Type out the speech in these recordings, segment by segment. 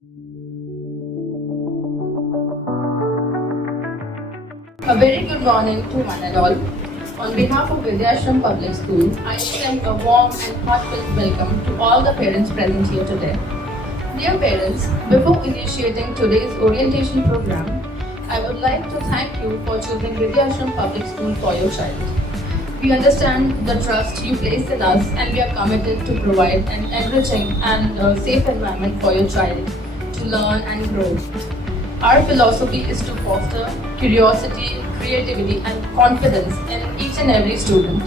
A very good morning to one and all. On behalf of Vidyashram Public School, I extend a warm and heartfelt welcome to all the parents present here today. Dear parents, before initiating today's orientation program, I would like to thank you for choosing Vidyashram Public School for your child. We understand the trust you place in us and we are committed to provide an enriching and safe environment for your child to learn and grow. Our philosophy is to foster curiosity, creativity, and confidence in each and every student.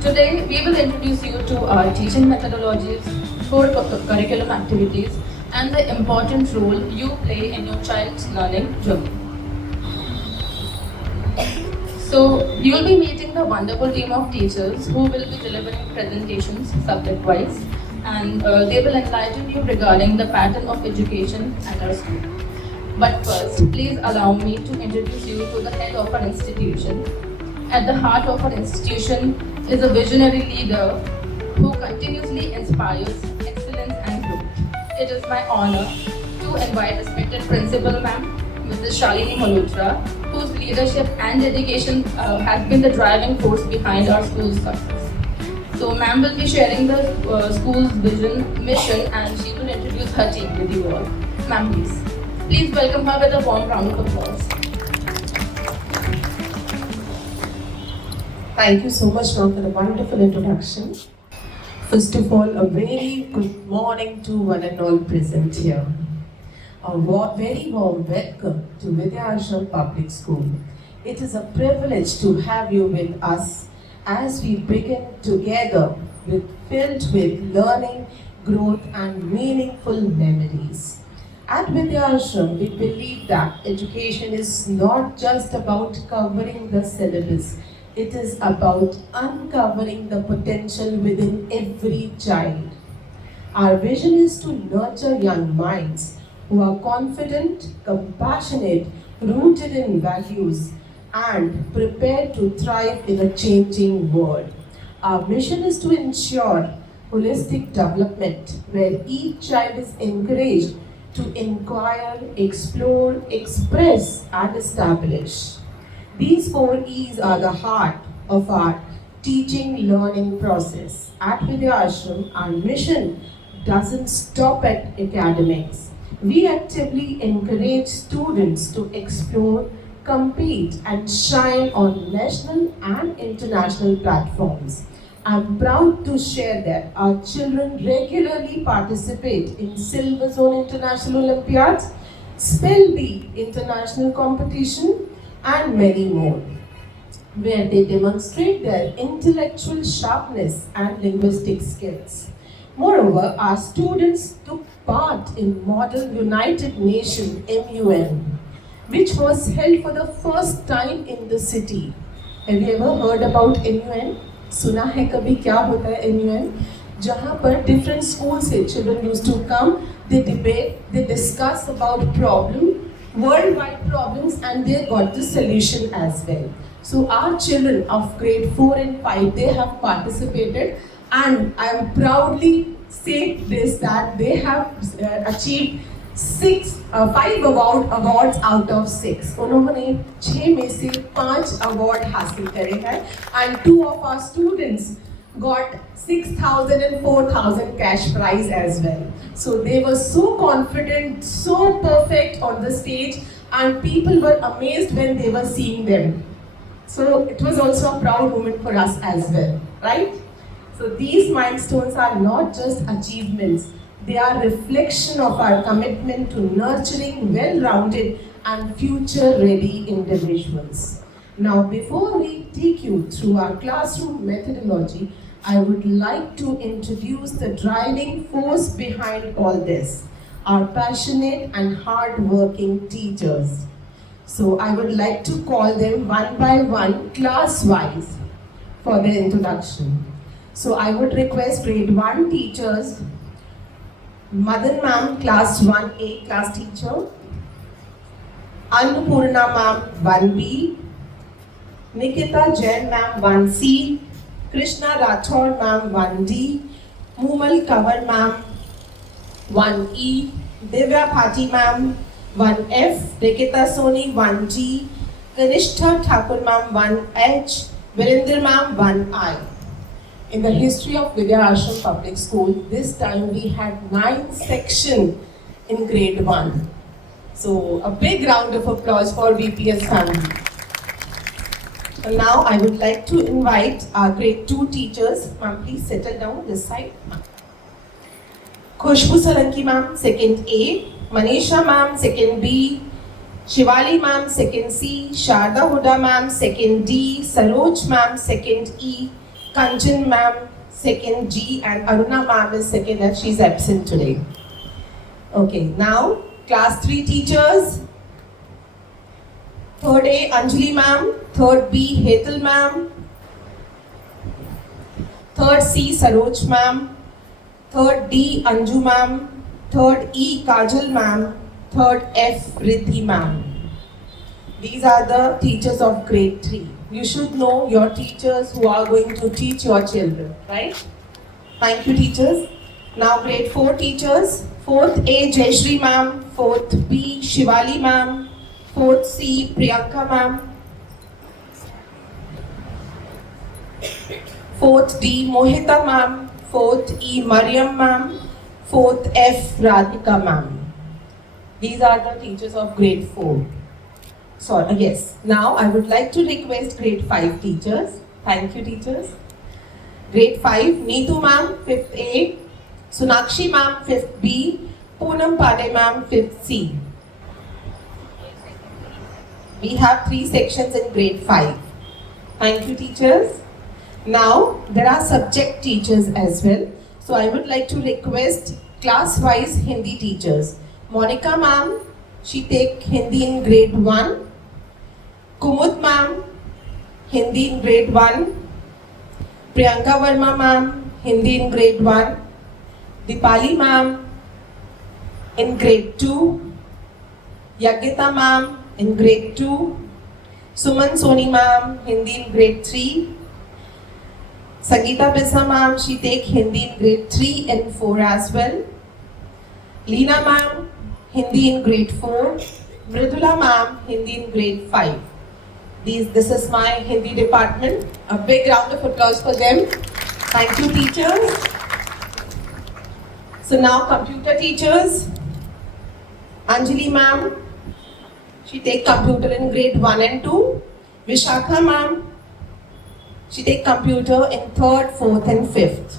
Today, we will introduce you to our teaching methodologies, core curriculum activities, and the important role you play in your child's learning journey. So, you will be meeting the wonderful team of teachers who will be delivering presentations subject-wise, and they will enlighten you regarding the pattern of education at our school. But first, please allow me to introduce you to the head of our institution. At the heart of our institution is a visionary leader who continuously inspires excellence and growth. It is my honor to invite respected Principal Ma'am, Mrs. Shalini Malhotra, whose leadership and dedication has been the driving force behind our school's success. So, Ma'am will be sharing the school's vision, mission, and she will introduce her team with you all. Ma'am, please. Please welcome her with a warm round of applause. Thank you so much, ma'am, for the wonderful introduction. First of all, a very good morning to one and all present here. A very warm welcome to Vidyashram Public School. It is a privilege to have you with us as we begin together filled with learning, growth, and meaningful memories. At Vidyashram, we believe that education is not just about covering the syllabus, it is about uncovering the potential within every child. Our vision is to nurture young minds who are confident, compassionate, rooted in values, and prepared to thrive in a changing world. Our mission is to ensure holistic development where each child is encouraged to inquire, explore, express, and establish. These 4 E's are the heart of our teaching learning process. At Vidyashram, our mission doesn't stop at academics. We actively encourage students to explore, compete, and shine on national and international platforms. I'm proud to share that our children regularly participate in Silver Zone International Olympiads, Spell Bee International Competition, and many more, where they demonstrate their intellectual sharpness and linguistic skills. Moreover, our students took part in Model United Nations MUN, which was held for the first time in the city. Have you ever heard about MUN? सुना है कभी क्या होता है MUN? जहाँ पर different schools से children used to come, they debate, they discuss about worldwide problems, and they got the solution as well. So our children of grade 4 and 5, they have participated, and I am proudly say this that they have achieved 5 awards out of 6. उन्होंने 6 में से 5 award हासिल करे हैं, and 2 of our students got 6,000 and 4,000 cash prize as well. So they were so confident, so perfect on the stage, and people were amazed when they were seeing them. So it was also a proud moment for us as well, right? So these milestones are not just achievements, they are reflection of our commitment to nurturing well-rounded and future-ready individuals. Now, before we take you through our classroom methodology, I would like to introduce the driving force behind all this, our passionate and hard-working teachers. So I would like to call them one by one, class-wise, for their introduction. So I would request grade 1 teachers, Madan ma'am, class 1A, class teacher, Annapurna ma'am, 1B, Nikita Jain ma'am, 1C, Krishna Rathod ma'am, 1D, Mumal Kavar ma'am, 1E, Divya Bhati ma'am 1F, Rikita Soni 1G, Kanishtha Thakur ma'am 1H, Virendra ma'am 1I. In the history of Vidyashram Public School, this time we had 9 sections in grade 1. So a big round of applause for VPS family. And now I would like to invite our grade 2 teachers. Ma'am, please settle down this side. Khushbu Salanki ma'am, second A. Manisha ma'am, second B. Shivali ma'am, second C. Sharda Huda ma'am, second D. Saroj ma'am, second E. Kanchan ma'am, second G. And Aruna ma'am is second F. She's absent today. Okay, now class 3 teachers. Third A, Anjali ma'am. Third B, Hetal ma'am. Third C, Saroj ma'am. Third D, Anju ma'am. Third E, Kajal ma'am. Third F, Riddhi ma'am. These are the teachers of grade 3. You should know your teachers who are going to teach your children, right? Thank you, teachers. Now grade 4 teachers. 4th A, Jayashree ma'am. 4th B, Shivali ma'am. 4th C, Priyanka ma'am. 4th D, Mohita ma'am. 4th E, Mariam ma'am. 4th F, Radhika ma'am. These are the teachers of grade 4. Sorry, yes. Now I would like to request grade 5 teachers. Thank you, teachers. Grade 5, Neetu ma'am, 5th A. Sunakshi ma'am, 5th B. Poonam Pade ma'am, 5th C. We have 3 sections in grade 5. Thank you, teachers. Now, there are subject teachers as well. So, I would like to request class-wise Hindi teachers. Monica ma'am, she take Hindi in grade 1. Kumud ma'am, Hindi in grade 1. Priyanka Verma ma'am, Hindi in grade 1. Dipali ma'am, in grade 2. Yagita ma'am, in grade 2. Suman Soni ma'am, Hindi in grade 3. Sangeeta Biswa ma'am, she take Hindi in grade 3 and 4 as well. Leena ma'am, Hindi in grade 4. Mridula ma'am, Hindi in grade 5. This is my Hindi department. A big round of applause for them. Thank you, teachers. So now computer teachers. Anjali ma'am, she take computer in grade 1 and 2. Vishakha ma'am, she take computer in 3rd, 4th and 5th.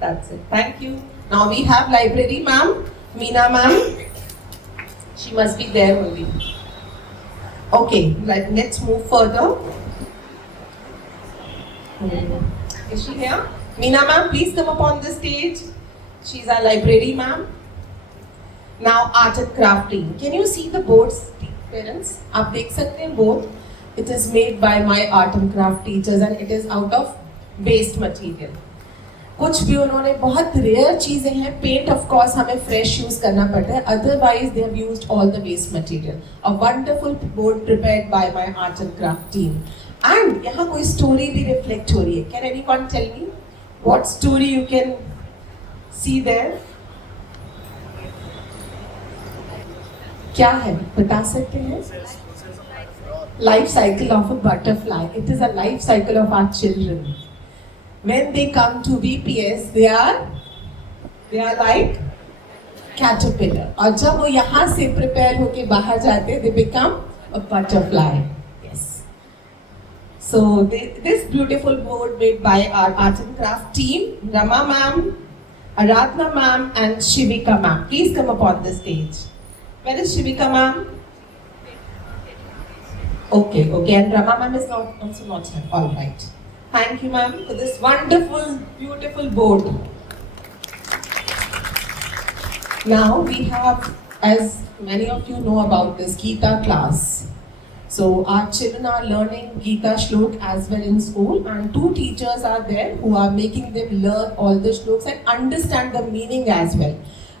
That's it. Thank you. Now we have library ma'am, Meena ma'am. She must be there only. Okay, let's move further. Is she here? Meena ma'am, please come up on the stage. She's our library ma'am. Now art and crafting. Can you see the boards, parents? आप देख सकते हैं board? It is made by my art and craft teachers and it is out of waste material. कुछ भी उन्होंने बहुत rare चीजें हैं. पेंट ऑफ कोर्स हमें फ्रेश यूज करना पड़ता है. Otherwise they have used all the waste material. A wonderful board prepared by my art and craft team. And यहाँ कोई स्टोरी भी रिफ्लेक्ट हो रही है. Can anyone tell me what story you can see there? क्या है बता सकते हैं? Life cycle of a butterfly. It is a life cycle of our children. When they come to VPS, they are like caterpillar. और जब वो यहाँ से prepare होके बाहर जाते हैं, they become a butterfly. Yes. So this beautiful board made by our art and craft team, Rama ma'am, Aradhana ma'am, and Shivika ma'am. Please come up on the stage. Where is Shivika ma'am? Okay, and Rama ma'am is also not here. All right. Thank you, ma'am, for this wonderful, beautiful board. Now we have, as many of you know about this Gita class. So our children are learning Gita Shlok as well in school, and 2 teachers are there who are making them learn all the shloks and understand the meaning as well.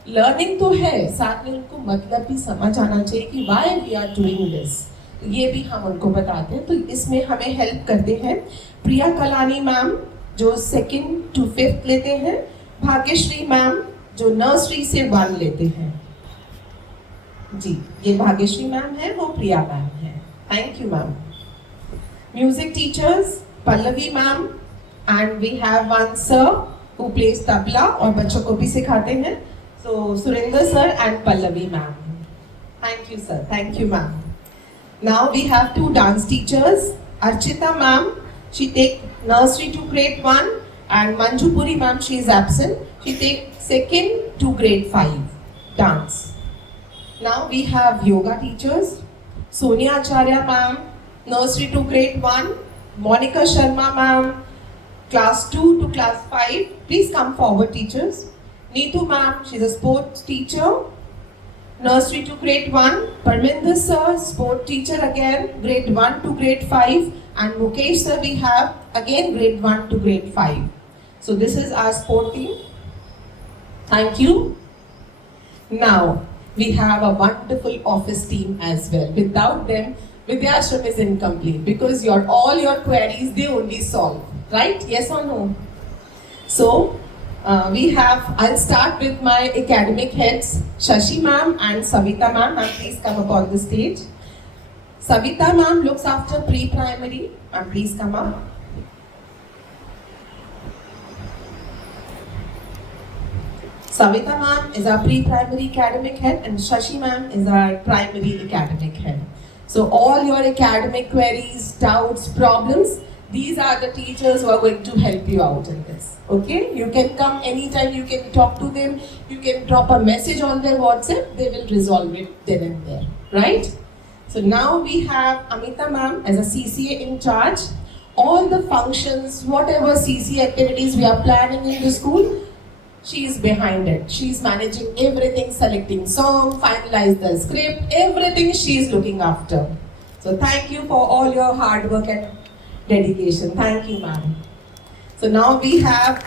Learning तो है, साथ में उनको मतलब भी समझ आना चाहिए कि why we are doing this. ये भी हम उनको बताते हैं. तो इसमें हमें हेल्प करते हैं प्रिया कलानी मैम जो 2nd to 5th लेते हैं, भाग्यश्री मैम जो नर्सरी से 1 लेते हैं। जी, ये भाग्यश्री मैम है, वो प्रिया मैम है। Thank you ma'am. Music teachers Pallavi ma'am and we have one sir who plays tabla और बच्चों को भी सिखाते हैं, so Surendra sir and Pallavi ma'am. Thank you sir, thank you ma'am. Now we have 2 dance teachers, Archita ma'am, she take nursery to grade 1, and Manju Puri ma'am, she is absent. She take 2nd to grade 5 dance. Now we have yoga teachers, Sonia Acharya ma'am, nursery to grade 1, Monica Sharma ma'am, class 2 to class 5. Please come forward, teachers. Neetu ma'am, she is a sports teacher. Nursery to grade 1, Parminder sir, sport teacher again, grade 1 to grade 5, and Mukesh sir we have again grade 1 to grade 5. So this is our sport team. Thank you. Now we have a wonderful office team as well. Without them, Vidyashram is incomplete because all your queries they only solve, right? Yes or no? So I'll start with my academic heads, Shashi ma'am and Savita ma'am. Ma'am, please come up on the stage. Savita ma'am looks after pre-primary. Ma'am, please come up. Savita ma'am is our pre-primary academic head and Shashi ma'am is our primary academic head. So all your academic queries, doubts, problems, these are the teachers who are going to help you out in this. Okay? You can come anytime, you can talk to them, you can drop a message on their WhatsApp, they will resolve it then and there. Right? So now we have Amita ma'am as a CCA in charge. All the functions, whatever CCA activities we are planning in the school, she is behind it. She is managing everything, selecting song, finalize the script, everything she is looking after. So thank you for all your hard work and dedication. Thank you, ma'am. So now we have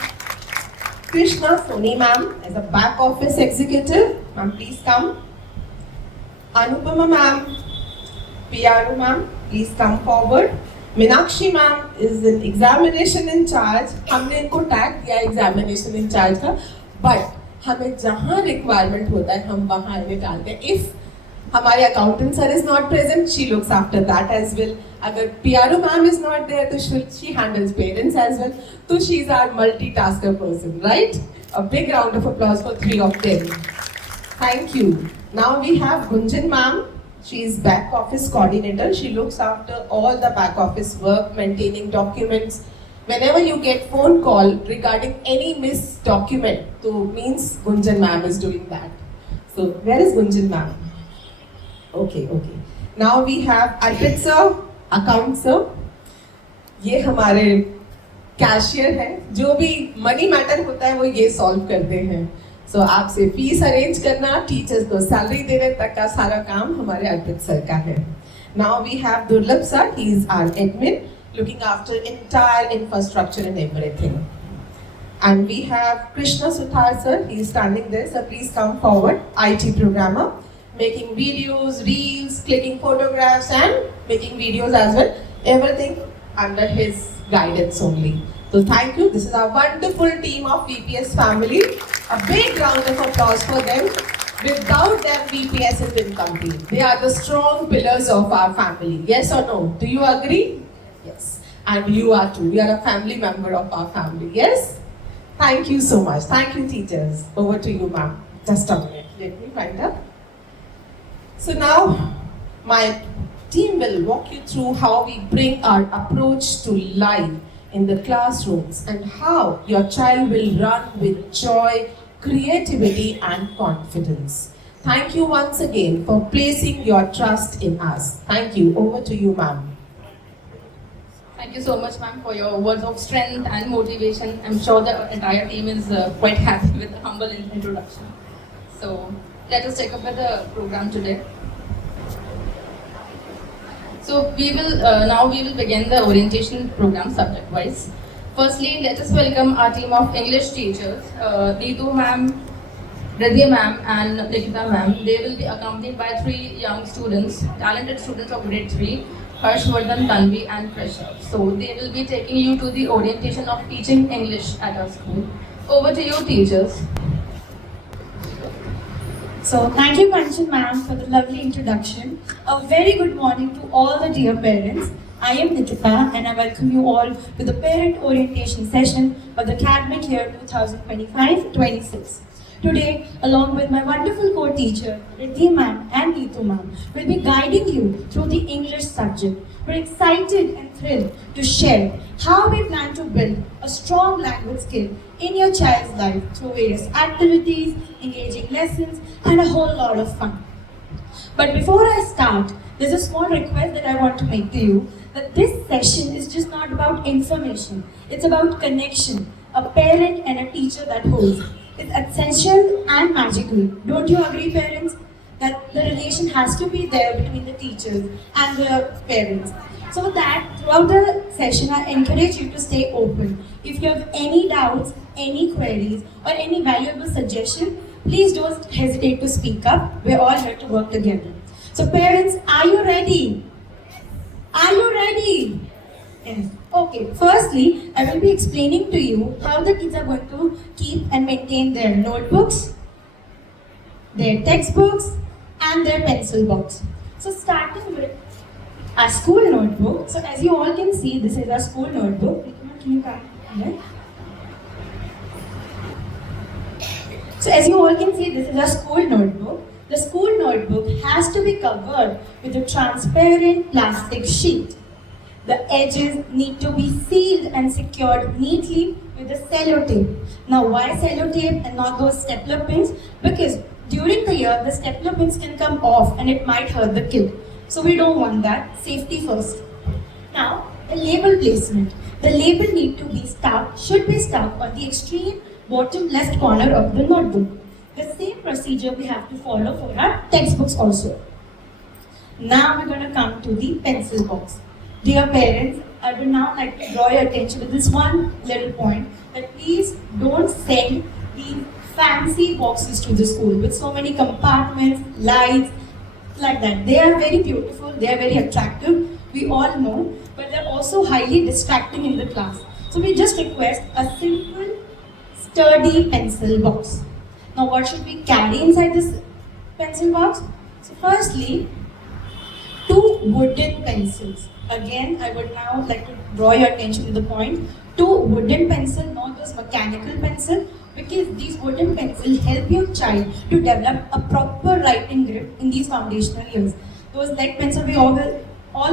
Krishna Soni ma'am as a back office executive. Ma'am, please come. Anupama ma'am, Piyaru ma'am, please come forward. Minakshi ma'am is an examination in charge. हमने इनको tag दिया examination in charge का, but हमें जहाँ requirement होता है हम वहाँ इन्हें डालते हैं. If हमारे accountant sir is not present, she looks after that as well. अगर Piyaru ma'am is not there, तो she handles parents as well. So she is our multitasker person, right? A big round of applause for 3 of them. Thank you. Now we have Gunjan ma'am. She is back office coordinator. She looks after all the back office work, maintaining documents. Whenever you get phone call regarding any missed document, so means Gunjan ma'am is doing that. So where is Gunjan ma'am? Okay. Now we have Arpit sir, account sir. ये हमारे cashier हैं, जो भी money matter होता है वो ये solve करते हैं. So आपसे फीस अरेंज करना, टीचर्स को सैलरी देने तक का सारा काम हमारे अर्पित सर का है. Now we have Durlab sir, he is our admin, looking after entire infrastructure and everything. And we have Krishna Suthar sir, he is standing there, so please come forward, IT programmer, making videos, reels, clicking photographs and making videos as well, everything under his guidance only. So thank you, this is our wonderful team of VPS family. A big round of applause for them. Without them, VPS is incomplete. They are the strong pillars of our family. Yes or no? Do you agree? Yes. And you are too. You are a family member of our family. Yes? Thank you so much. Thank you, teachers. Over to you, ma'am. Just a minute. Let me find up. So now, my team will walk you through how we bring our approach to life in the classrooms and how your child will run with joy, creativity and confidence. Thank you once again for placing your trust in us. Thank you. Over to you, ma'am. Thank you so much, ma'am, for your words of strength and motivation. I'm sure the entire team is quite happy with the humble introduction. So let us take up with the program today. So now we will begin the orientation program subject-wise. Firstly, let us welcome our team of English teachers, Neetu ma'am, Radhya ma'am and Nikita ma'am. They will be accompanied by 3 young students, talented students of grade 3, Harshvardhan, Tanvi and Krisha. So they will be taking you to the orientation of teaching English at our school. Over to you, teachers. So thank you, Kanchan ma'am, for the lovely introduction. A very good morning to all the dear parents. I am Nitika and I welcome you all to the parent orientation session of the academic year 2025-26. Today, along with my wonderful co-teacher, Riddhi ma'am and Neetu ma'am, will be guiding you through the English subject. We're excited and thrilled to share how we plan to build a strong language skill in your child's life through various activities, engaging lessons, and a whole lot of fun. But before I start, there's a small request that I want to make to you that this session is just not about information, it's about connection, a parent and a teacher that holds. It's essential and magical. Don't you agree, parents? That the relation has to be there between the teachers and the parents. So with that, throughout the session, I encourage you to stay open. If you have any doubts, any queries, or any valuable suggestion, please don't hesitate to speak up. We're all here to work together. So parents, are you ready? Are you ready? Yes. Okay, firstly, I will be explaining to you how the kids are going to keep and maintain their notebooks, their textbooks, and their pencil box. So starting with our school notebook. So as you all can see, this is our school notebook. So as you all can see, this is our school notebook. The school notebook has to be covered with a transparent plastic sheet. The edges need to be sealed and secured neatly with a sellotape. Now why sellotape and not those stapler pins? Because during the year, the stapler pins can come off and it might hurt the kid. So we don't want that. Safety first. Now, the label placement. The label should be stuck on the extreme bottom left corner of the notebook. The same procedure we have to follow for our textbooks also. Now we're going to come to the pencil box. Dear parents, I would now like to draw your attention to this one little point that please don't send these fancy boxes to the school with so many compartments, lights, like that. They are very beautiful, they are very attractive, we all know, but they're also highly distracting in the class. So we just request a simple, sturdy pencil box. Now what should we carry inside this pencil box? So firstly, 2 wooden pencils. Again, I would now like to draw your attention to the point. 2 wooden pencils, not those mechanical pencils, because these wooden pencils help your child to develop a proper writing grip in these foundational years. Those lead pencils we all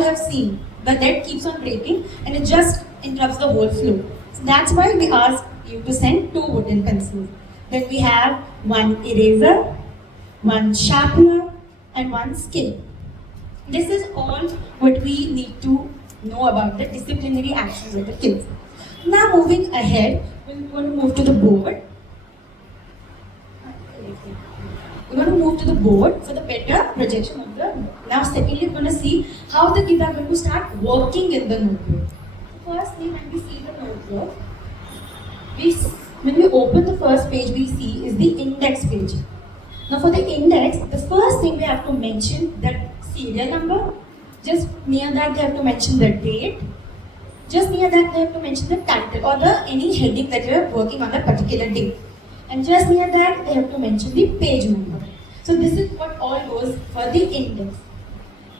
have seen. The lead keeps on breaking and it just interrupts the whole flow. So that's why we ask you to send 2 wooden pencils. Then we have 1 eraser, 1 sharpener, and 1 scale. This is all what we need to know about the disciplinary actions of the kids. Now moving ahead, we're going to move to the board. We're going to move to the board for the better projection of the. Now secondly, we're going to see how the kids are going to start working in the notebook. So firstly, when we see the notebook, when we open the first page we see is the index page. Now for the index, the first thing we have to mention that serial number, just near that they have to mention the date, just near that they have to mention the title or the any heading that you are working on that particular day. And just near that they have to mention the page number. So this is what all goes for the index.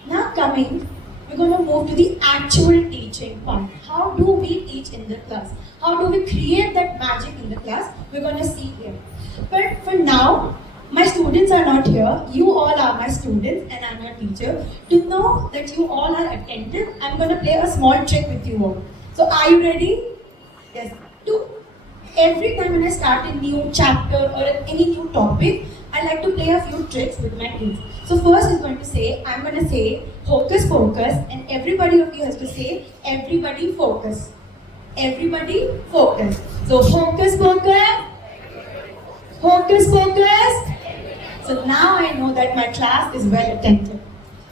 Now we're going to move to the actual teaching part. How do we teach in the class? How do we create that magic in the class? We're going to see here. But for now, my students are not here. You all are my students and I'm your teacher. To know that you all are attentive, I'm going to play a small trick with you all. So are you ready? Yes. Every time when I start a new chapter or any new topic, I like to play a few tricks with my kids. So first I'm going to say hocus pocus, and everybody of you has to say everybody focus. Everybody focus. So hocus pocus, hocus pocus. So now I know that my class is well attended.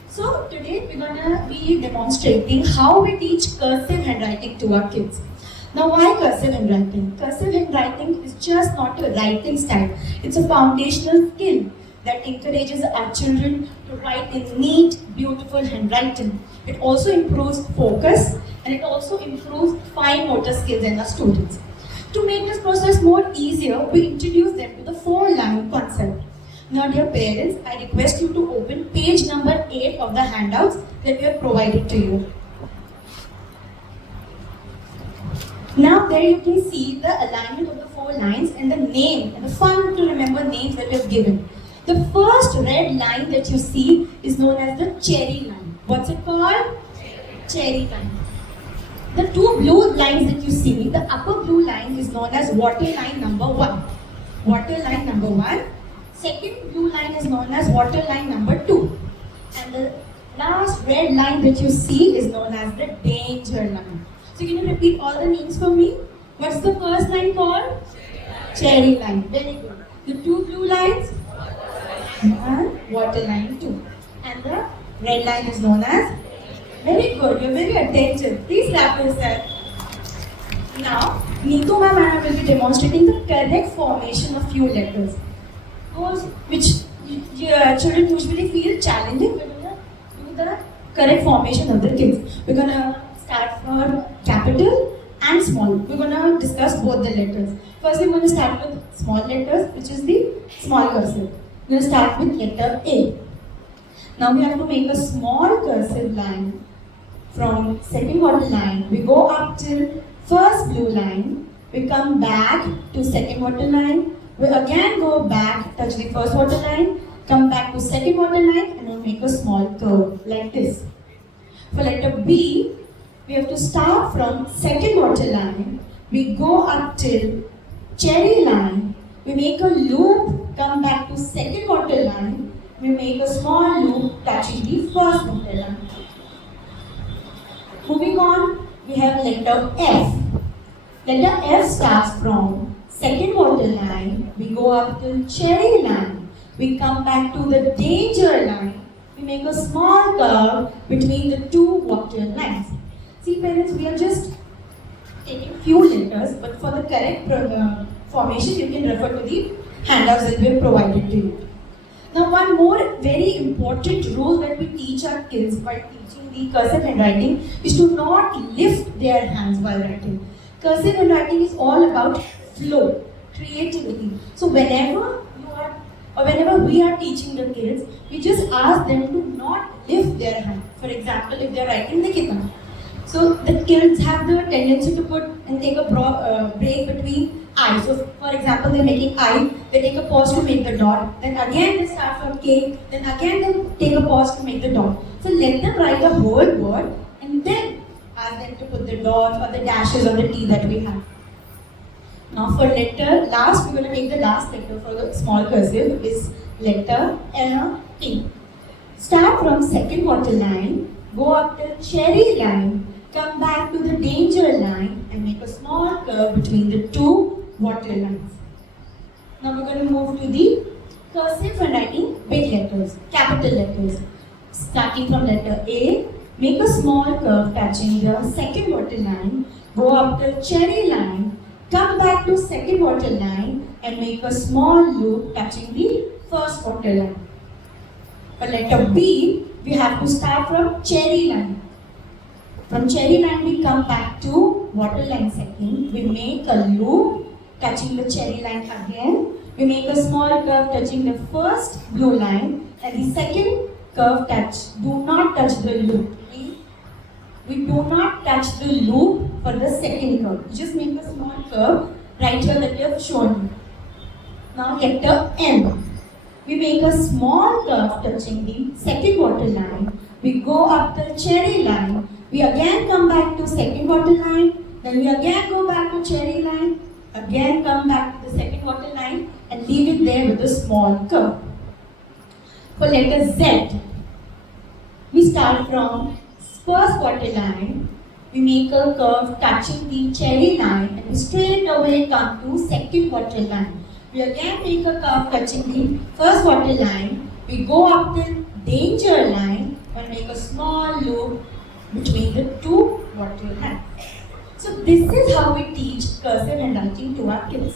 So today we're gonna be demonstrating how we teach cursive handwriting to our kids. Now why cursive handwriting? Cursive handwriting is just not a writing style. It's a foundational skill that encourages our children to write in neat, beautiful handwriting. It also improves focus and it also improves fine motor skills in our students. To make this process more easier, we introduce them to the 4-line concept. Now, dear parents, I request you to open page number 8 of the handouts that we have provided to you. Now, there you can see the alignment of the 4 lines and the name and the fun to remember names that we have given. The first red line that you see is known as the cherry line. What's it called? Cherry line. The 2 blue lines that you see, the upper blue line is known as water line number 1. Water line number 1. Second blue line is known as water line number 2. And the last red line that you see is known as the danger line. So can you repeat all the names for me? What's the first line called? Cherry line. Very good. The 2 blue lines? Water line 2. And the red line is known as? Very good. You're very attentive. Please clap yourself. Now, Neetu ma'am and I will be demonstrating the correct formation of few letters. Those which children usually feel challenging, we're going to do the correct formation of the kids. We're going to start from capital and small. We're going to discuss both the letters. First, we're going to start with small letters, which is the small cursive. We're going to start with letter A. Now, we have to make a small cursive line from second water line. We go up till first blue line. We come back to second water line. We again go back, touch the first water line, come back to second water line, and we'll make a small curve like this. For letter B, we have to start from second water line. We go up till cherry line. We make a loop, come back to second water line. We make a small loop touching the first water line. Moving on, we have letter F. Letter F starts from second water line. We go up till cherry line. We come back to the danger line. We make a small curve between the 2 water lines. See parents, we are just taking few letters, but for the correct formation, you can refer to the handouts that we have provided to you. Now, one more very important rule that we teach our kids while teaching the cursive handwriting is to not lift their hands while writing. Cursive handwriting is all about flow, creativity. So whenever we are teaching the kids, we just ask them to not lift their hand. For example, if they are writing Nikita, so the kids have the tendency to put and take a break between I. So for example, they're making I, they take a pause to make the dot, then again they start from K, then again they take a pause to make the dot. So let them write the whole word and then ask them to put the dots or the dashes or the T that we have. Now for letter last, we're going to take the last letter for the small cursive is letter L, T. Start from second water line, go up the cherry line, come back to the danger line and make a small curve between the 2 water lines. Now we're going to move to the cursive handwriting big letters, capital letters. Starting from letter A, make a small curve touching the second water line, go up the cherry line, come back to second water line and make a small loop touching the first water line. For letter B, we have to start from cherry line. From cherry line, we come back to water line second. We make a loop touching the cherry line again. We make a small curve touching the first blue line and the second curve touch. Do not touch the loop. We do not touch the loop for the second curve. Just make a small curve right here that we have shown you. Now letter M. We make a small curve touching the second water line. We go up the cherry line. We again come back to second water line. Then we again go back to cherry line. Again come back to the second water line and leave it there with a small curve. For letter Z, we start from first water line. We make a curve touching the cherry line and we straight away come to second water line. We again make a curve touching the first water line. We go up the danger line and make a small loop between the 2 water lines. So this is how we teach cursive handwriting to our kids.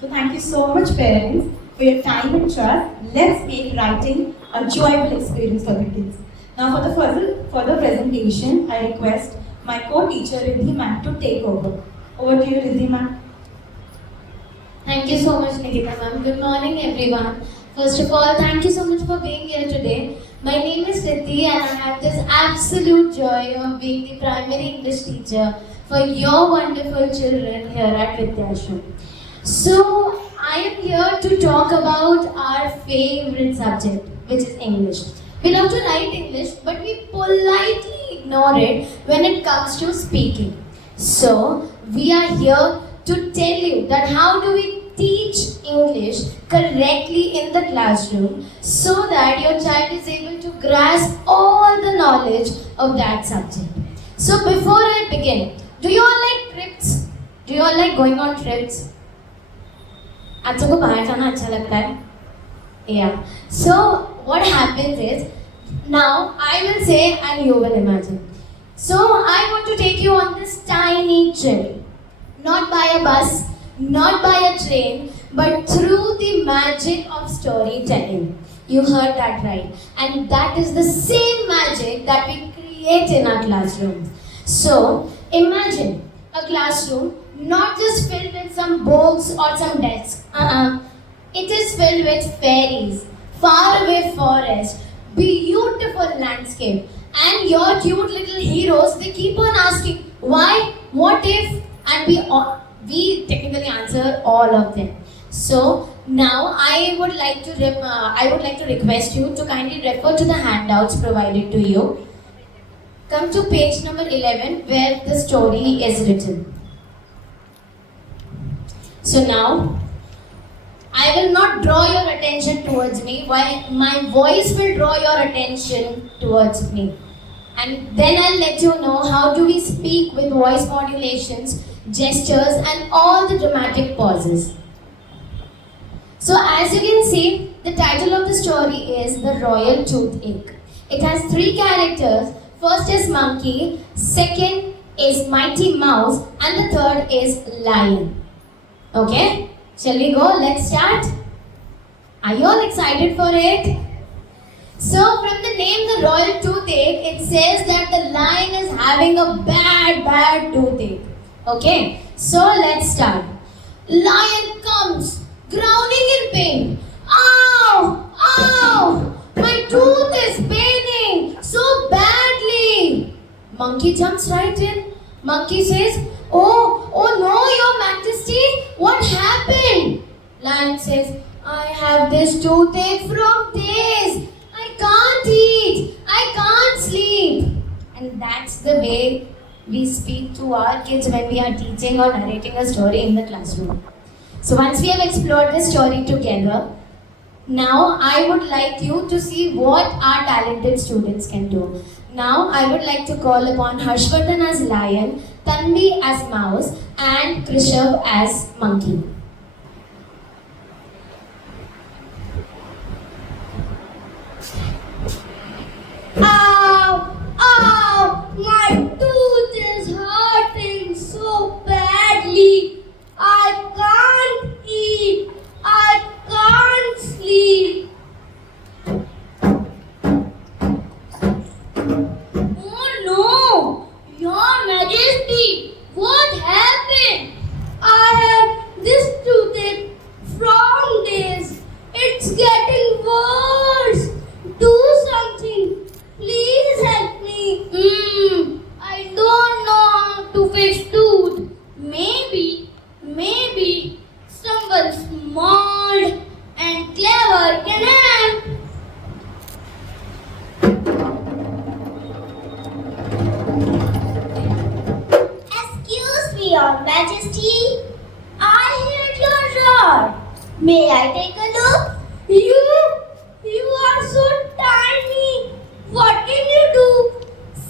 So thank you so much parents for your time and trust. Let's make writing a joyful experience for the kids. Now for the further presentation, I request my co-teacher Riddhi ma'am to take over. Over to you Riddhi ma'am. Thank you so much Nikita ma'am. Good morning everyone. First of all, thank you so much for being here today. My name is Riddhi and I have this absolute joy of being the primary English teacher for your wonderful children here at Vidyashram. So, I am here to talk about our favorite subject, which is English. We love to write English, but we politely ignore it when it comes to speaking. So, we are here to tell you that how do we teach English correctly in the classroom so that your child is able to grasp all the knowledge of that subject. So before I begin, do you all like trips? Do you all like going on trips? आप सबको बाहर जाना अच्छा लगता है? Yeah. So what happens is, now I will say and you will imagine. So I want to take you on this tiny trip, not by a bus, not by a train, but through the magic of storytelling. You heard that right. And that is the same magic that we create in our classrooms. So, imagine a classroom not just filled with some books or some desks. It is filled with fairies, faraway forest, beautiful landscape. And your cute little heroes, they keep on asking, why, what if, and we technically answer all of them. So now I would like to request you to kindly refer to the handouts provided to you. Come to page number 11 where the story is written. So now I will not draw your attention towards me, while my voice will draw your attention towards me. And then I'll let you know how do we speak with voice modulations, gestures and all the dramatic pauses. So as you can see, the title of the story is The Royal Toothache. It has 3 characters. First is monkey, second is mighty mouse and the third is lion. Okay, shall we go? Let's start. Are you all excited for it? So from the name The Royal Toothache, it says that the lion is having a bad toothache. Okay, so let's start. Lion comes, growling in pain. Ow! Ow! My tooth is paining so badly. Monkey jumps right in. Monkey says, Oh no, Your Majesty, what happened? Lion says, I have this toothache from days. I can't eat. I can't sleep. And that's the way we speak to our kids when we are teaching or narrating a story in the classroom. So once we have explored this story together, now I would like you to see what our talented students can do. Now I would like to call upon Harshvardhan as lion, Tanvi as mouse and Krishav as monkey. Ow! Ow! My tooth is hurting so badly. I can't eat. I can't sleep. Oh no! Your Majesty, what happened? I have this toothache from days. It's getting worse. Do something. Please help me. I don't know how to fix tooth. Maybe someone smart and clever can help. Excuse me, Your Majesty. I heard your roar. May I take a look? You are so tiny. What can you do?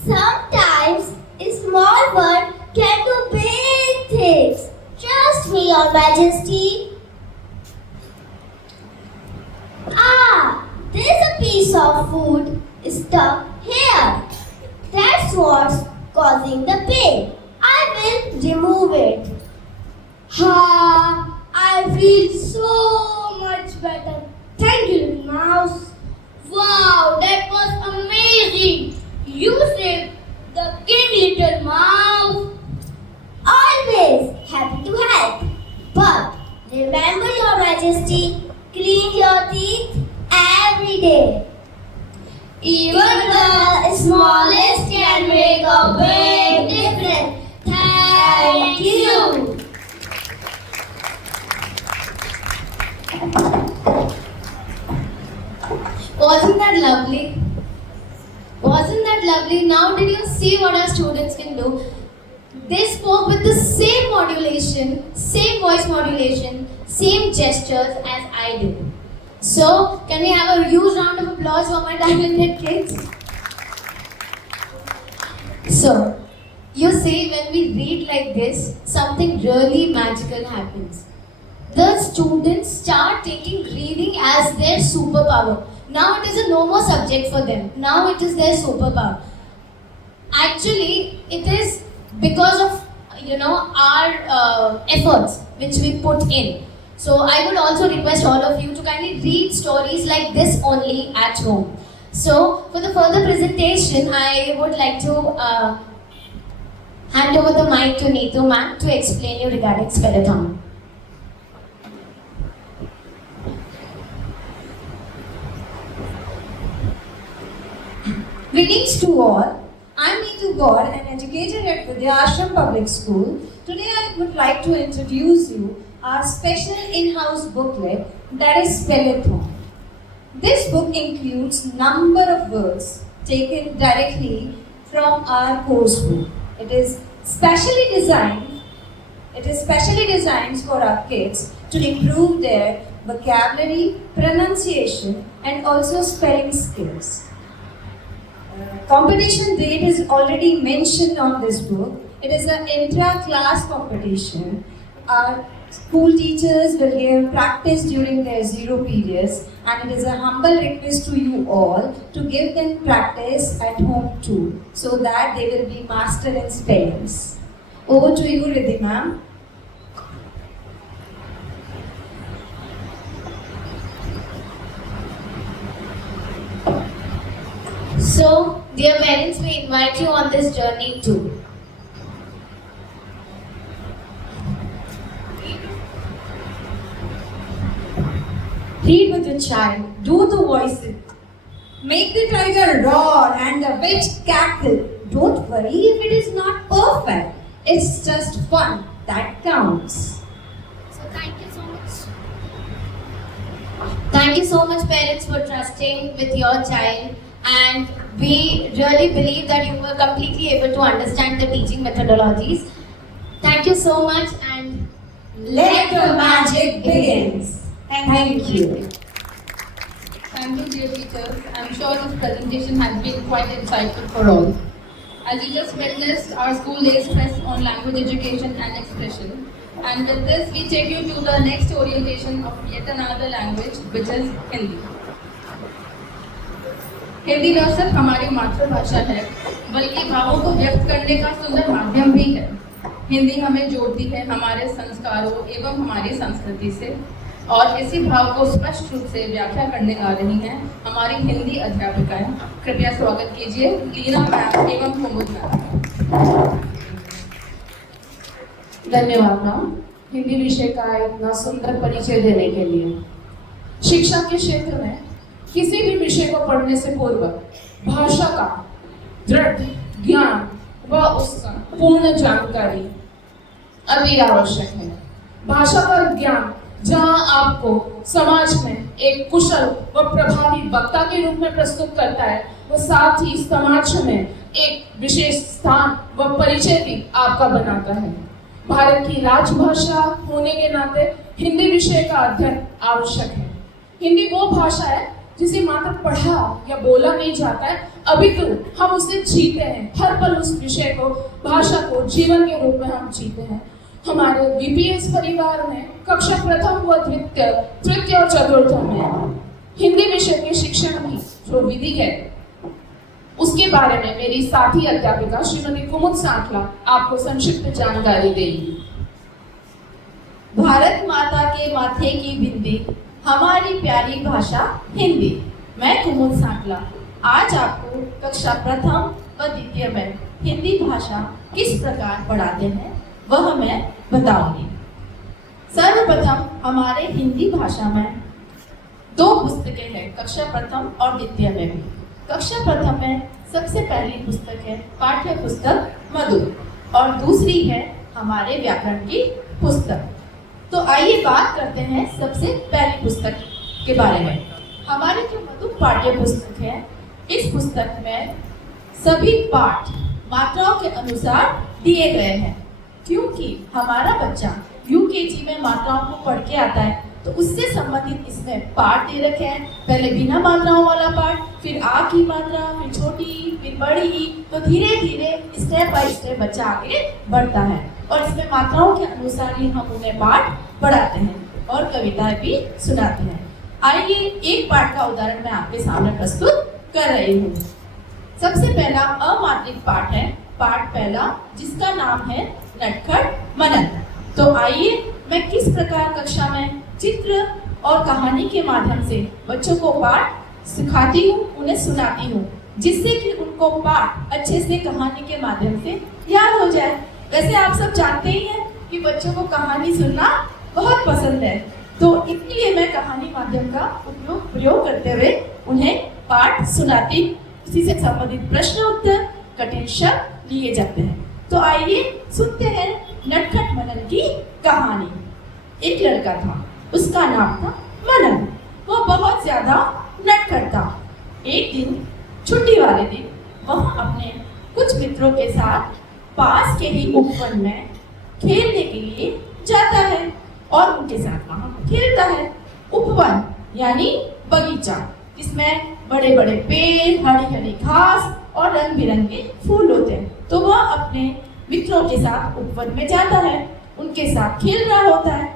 Sometimes a small bird can do big things. Trust me, Your Majesty. There's a piece of food stuck here. That's what's causing the pain. I will remove it. I feel so much better. Thank you, little mouse. Wow, that was amazing. You saved the king, little mouse. Always happy to help. But remember, Your Majesty, clean your teeth day. Even the smallest can make a big difference. Thank you. Wasn't that lovely? Wasn't that lovely? Now did you see what our students can do? They spoke with the same modulation, same voice modulation, same gestures as I did. So, can we have a huge round of applause for my talented kids? So, you see, when we read like this, something really magical happens. The students start taking reading as their superpower. Now it is a no more subject for them. Now it is their superpower. Actually, it is because of our efforts which we put in. So I would also request all of you to kindly read stories like this only at home. So for the further presentation, I would like to hand over the mic to Neetu ma'am to explain you regarding Spelathon. Greetings to all. I'm Neetu Gaur, an educator at Vidyashram Public School. Today I would like to introduce you our special in-house booklet, that is Spelathon. This book includes number of words taken directly from our course book. It is specially designed for our kids to improve their vocabulary, pronunciation, and also spelling skills. Competition date is already mentioned on this book. It is an intra-class competition. Our school teachers will give practice during their zero periods, and it is a humble request to you all to give them practice at home too, so that they will be master in spellings. Over to you, Riddhi ma'am. So, dear parents, we invite you on this journey too. Read with the child, do the voices. Make the tiger roar and the witch cackle. Don't worry if it is not perfect. It's just fun that counts. So, thank you so much. Thank you so much, parents, for trusting with your child. And we really believe that you were completely able to understand the teaching methodologies. Thank you so much, and Let the magic begin. Thank you. Thank you, dear teachers. I'm sure this presentation has been quite insightful for all. As you just witnessed, our school lays stress on language education and expression. And with this, we take you to the next orientation of yet another language, which is Hindi. Hindi न सिर्फ हमारी मातृभाषा है, बल्कि भावों को व्यक्त करने का सुंदर माध्यम भी है। हिंदी हमें जोड़ती है हमारे संस्कारों एवं हमारी संस्कृति से, और इसी भाव को स्पष्ट रूप से व्याख्या करने आ रही हैं हमारी हिंदी अध्यापिकाएं। कृपया स्वागत कीजिए लीना मैम एवं कुमुद मैम। धन्यवाद मैम, हिंदी विषय का इतना सुंदर परिचय देने के लिए। शिक्षा के क्षेत्र में किसी भी विषय को पढ़ने से पूर्व भाषा का दृढ़ ज्ञान व उसका पूर्ण जानकारी अति आवश्यक है। भाषा का ज्ञान जहां आपको समाज में एक कुशल व प्रभावी वक्ता के रूप में प्रस्तुत करता है, वो साथ ही समाज में एक विशेष स्थान व परिचय भी आपका बनाता है। भारत की राजभाषा होने के नाते हिंदी विषय का अध्ययन आवश्यक है। हिंदी वो भाषा है जिसे मात्र पढ़ा या बोला नहीं जाता है, अपितु हम उसे जीते हैं। हर पल उस विषय को, भाषा को जीवन के रूप में हम जीते हैं। हमारे बीपीएस परिवार में कक्षा प्रथम व द्वितीय, तृतीय और चतुर्थ में हिंदी विषय के शिक्षण की जो विधि है, उसके बारे में मेरी साथी अध्यापिका श्रीमती कुमुद सांखला आपको संक्षिप्त जानकारी देगी। भारत माता के माथे की बिंदी, हमारी प्यारी भाषा हिंदी। मैं कुमुद सांखला आज आपको कक्षा प्रथम व द्वितीय में हिंदी भाषा किस प्रकार पढ़ाते हैं वह मैं बताऊंगी। सर्वप्रथम हमारे हिंदी भाषा में दो पुस्तकें हैं कक्षा प्रथम और द्वितीय में भी। कक्षा प्रथम में सबसे पहली पुस्तक है पाठ्य पुस्तक मधुर और दूसरी है हमारे व्याकरण की पुस्तक। तो आइए बात करते हैं सबसे पहली पुस्तक के बारे में। हमारी जो मधुर पाठ्य पुस्तक है, इस पुस्तक में सभी पाठ मात्राओं के अनुसार दिए गए हैं, क्योंकि हमारा बच्चा यूकेजी में मात्राओं को पढ़ के आता है, तो उससे संबंधित इसमें पाठ दे रखे हैं। पहले बिना मात्राओं वाला पाठ, फिर आ की मात्रा, फिर छोटी, फिर बड़ी, तो धीरे धीरे स्टेप बाय स्टेप बच्चा आगे बढ़ता है और इसमें मात्राओं के अनुसार ही हम उन्हें पाठ पढ़ाते हैं और कविताएं भी सुनाते हैं। आइए एक पाठ का उदाहरण मैं आपके सामने प्रस्तुत कर रही हूँ। सबसे पहला अमात्रिक पाठ है, पाठ पहला, जिसका नाम है नटखट मनन। तो आइए मैं किस प्रकार कक्षा में चित्र और कहानी के माध्यम से बच्चों को पाठ सिखाती हूँ, उन्हें सुनाती हूँ, जिससे कि उनको पाठ अच्छे से कहानी के माध्यम से याद हो जाए। वैसे आप सब जानते ही हैं कि बच्चों को कहानी सुनना बहुत पसंद है, तो इसलिए मैं कहानी माध्यम का प्रयोग करते हुए उन्हें पाठ सुनाती। इसी से संबंधित प्रश्न उत्तर, कठिन शब्द लिए जाते हैं। तो आइए सुनते हैं नटखट मनन की कहानी। एक लड़का था, उसका नाम था मनन। वो बहुत ज्यादा नटखट था। एक दिन छुट्टी वाले दिन वह अपने कुछ मित्रों के साथ पास के ही उपवन में खेलने के लिए जाता है और उनके साथ वहाँ खेलता है। उपवन यानी बगीचा, जिसमें बड़े बड़े पेड़, हरी हरी घास और रंग बिरंगे फूल होते हैं। तो वह अपने मित्रों के साथ उपवन में जाता है, उनके साथ खेल रहा होता है।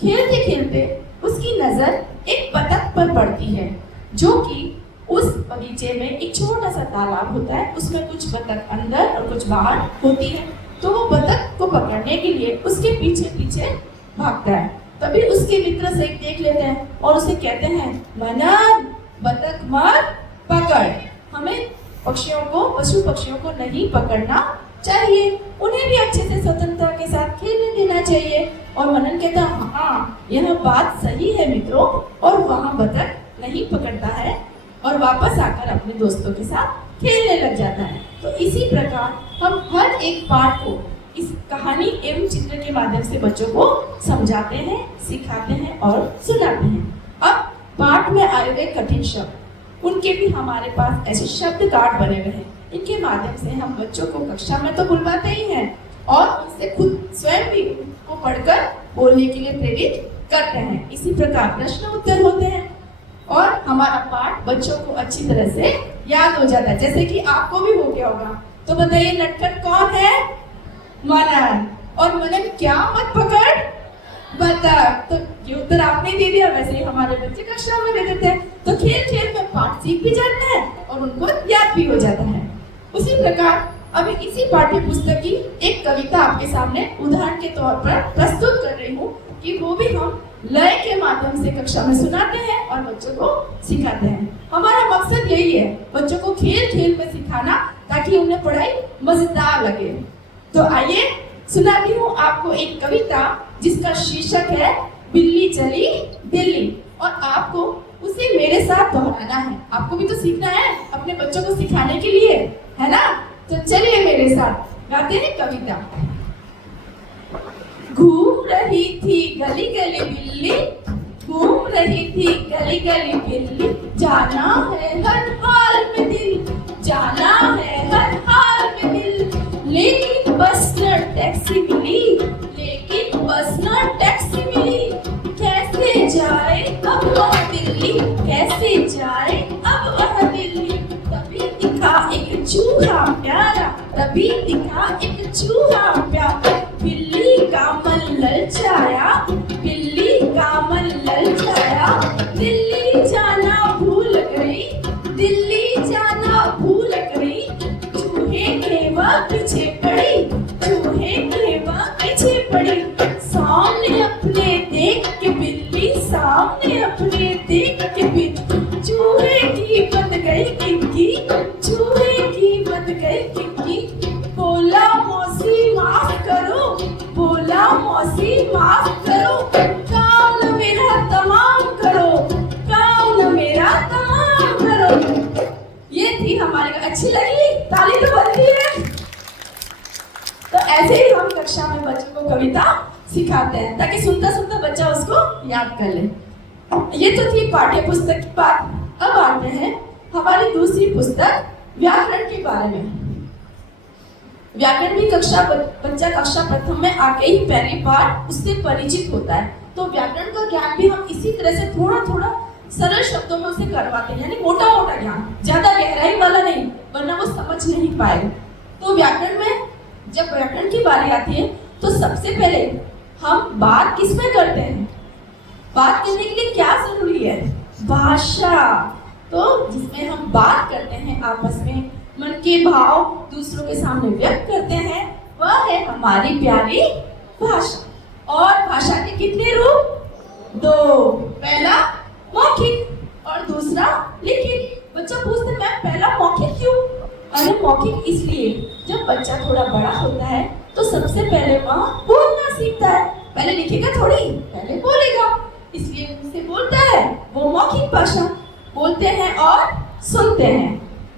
खेलते खेलते उसकी नजर एक बतख पर पड़ती है, जो कि उस बगीचे में एक छोटा सा तालाब होता है, उसमें कुछ बतख अंदर और कुछ बाहर होती है। तो वो बतख को पकड़ने के लिए उसके पीछे पीछे भागता है। तभी उसके मित्र से देख लेते हैं और उसे कहते हैं, मनन, बतख मत पकड़, हमें पशु पक्षियों को नहीं पकड़ना चाहिए, उन्हें भी अच्छे से स्वतंत्रता के साथ खेलने देना चाहिए। और मनन कहता, हाँ यह बात सही है मित्रों, और वहाँ बतख नहीं पकड़ता है और वापस आकर अपने दोस्तों के साथ खेलने लग जाता है। तो इसी प्रकार हम हर एक पाठ को इस कहानी एवं चित्र के माध्यम से बच्चों को समझाते हैं, सिखाते हैं और सुनाते हैं। अब पाठ में आए हुए कठिन शब्द, उनके भी हमारे पास ऐसे शब्द कार्ड बने हुए हैं। इनके माध्यम से हम बच्चों को कक्षा में तो बुलवाते ही हैं और उनसे खुद स्वयं भी को पढ़कर बोलने के लिए प्रेरित करते हैं। इसी प्रकार प्रश्न उत्तर होते हैं और हमारा पाठ बच्चों को अच्छी तरह से याद हो जाता है, जैसे कि आपको भी हो गया होगा। तो बताइए, नटखट कौन है? मनन। और मनन क्या मत पकड़? बतख। तो ये उत्तर आपने दे दिया, वैसे ही हमारे बच्चे कक्षा में दे देते हैं। तो खेल खेल में पाठ सीख भी जाते हैं और उनको याद भी हो जाता है। उसी प्रकार अभी इसी पाठ्य पुस्तक की एक कविता आपके सामने उदाहरण के तौर पर प्रस्तुत कर रही हूँ कि वो भी हम लय के माध्यम से कक्षा में सुनाते हैं और बच्चों को सिखाते हैं। हमारा मकसद यही है, बच्चों को खेल खेल में सिखाना, ताकि उन्हें पढ़ाई मजेदार लगे। तो आइए सुनाती हूँ आपको एक कविता जिसका शीर्षक है बिल्ली चली दिल्ली, और आपको उसे मेरे साथ दोहराना है। आपको भी तो सीखना है अपने बच्चों को सिखाने के लिए, है ना? तो चलिए मेरे साथ गाते हैं कविता। घूम रही थी गली गली बिल्ली, घूम रही थी गली गली बिल्ली, जाना है हर हाल में दिल, जाना है हर हाल में दिल, लेकिन बस न टैक्सी मिली, लेकिन बस न टैक्सी मिली, कैसे जाए अब वह दिल्ली, कैसे जाए अब वह दिल्ली। तभी दिखा एक चूहा प्यारा, तभी दिखा एक चूहा प्यारा, बिल्ली का मन ललचाया, बिल्ली का मन ललचाया, दिल्ली जाना भूल गई, दिल्ली जाना भूल गई, चूहे के वह पीछे पड़ी, चूहे के वह पीछे पड़ी, सामने अपने देख के बिल्ली, सामने अपने देख के बिल्ली, चूहे की बन गई किंकी, चूहे की बन गई किंकी, बोला मौसी माफ करो, बोला मौसी माफ करो, काल मेरा तमाम अच्छी लगी? ताली तो बनती है। तो ऐसे ही हम कक्षा में बच्चों को कविता सिखाते हैं ताकि सुनता सुनता बच्चा उसको याद कर ले। ये तो थी पाठ्य पुस्तक की बात। अब आते हैं हमारी दूसरी पुस्तक व्याकरण के बारे में। व्याकरण भी बच्चा कक्षा प्रथम में आके ही पहली बार उससे परिचित होता है। तो व्याकरण का ज्ञान भी हम इसी तरह से थोड़ा थोड़ा सरल शब्दों में उसे करवाते हैं, यानी मोटा मोटा ज्ञान, ज्यादा गहराई वाला नहीं, वरना वो समझ नहीं पाएगा। तो व्याकरण में जब व्याकरण की बारी आती है तो सबसे पहले हम बात किसमें करते हैं? बात करने के लिए क्या जरूरी है? भाषा। तो जिसमें हम बात करते हैं, आपस में मन के भाव दूसरों के सामने व्यक्त करते हैं, वह है हमारी प्यारी भाषा। और भाषा के कितने रूप? दो। पहला मौखिक और दूसरा लिखित। बच्चा पूछता है मैम पहला मौखिक क्यों? अरे मौखिक इसलिए जब बच्चा थोड़ा बड़ा होता है तो सबसे पहले वह बोलना सीखता है। पहले लिखेगा थोड़ी, पहले बोलेगा, इसलिए उनसे बोलता है, वो मौखिक भाषा बोलते हैं और सुनते हैं।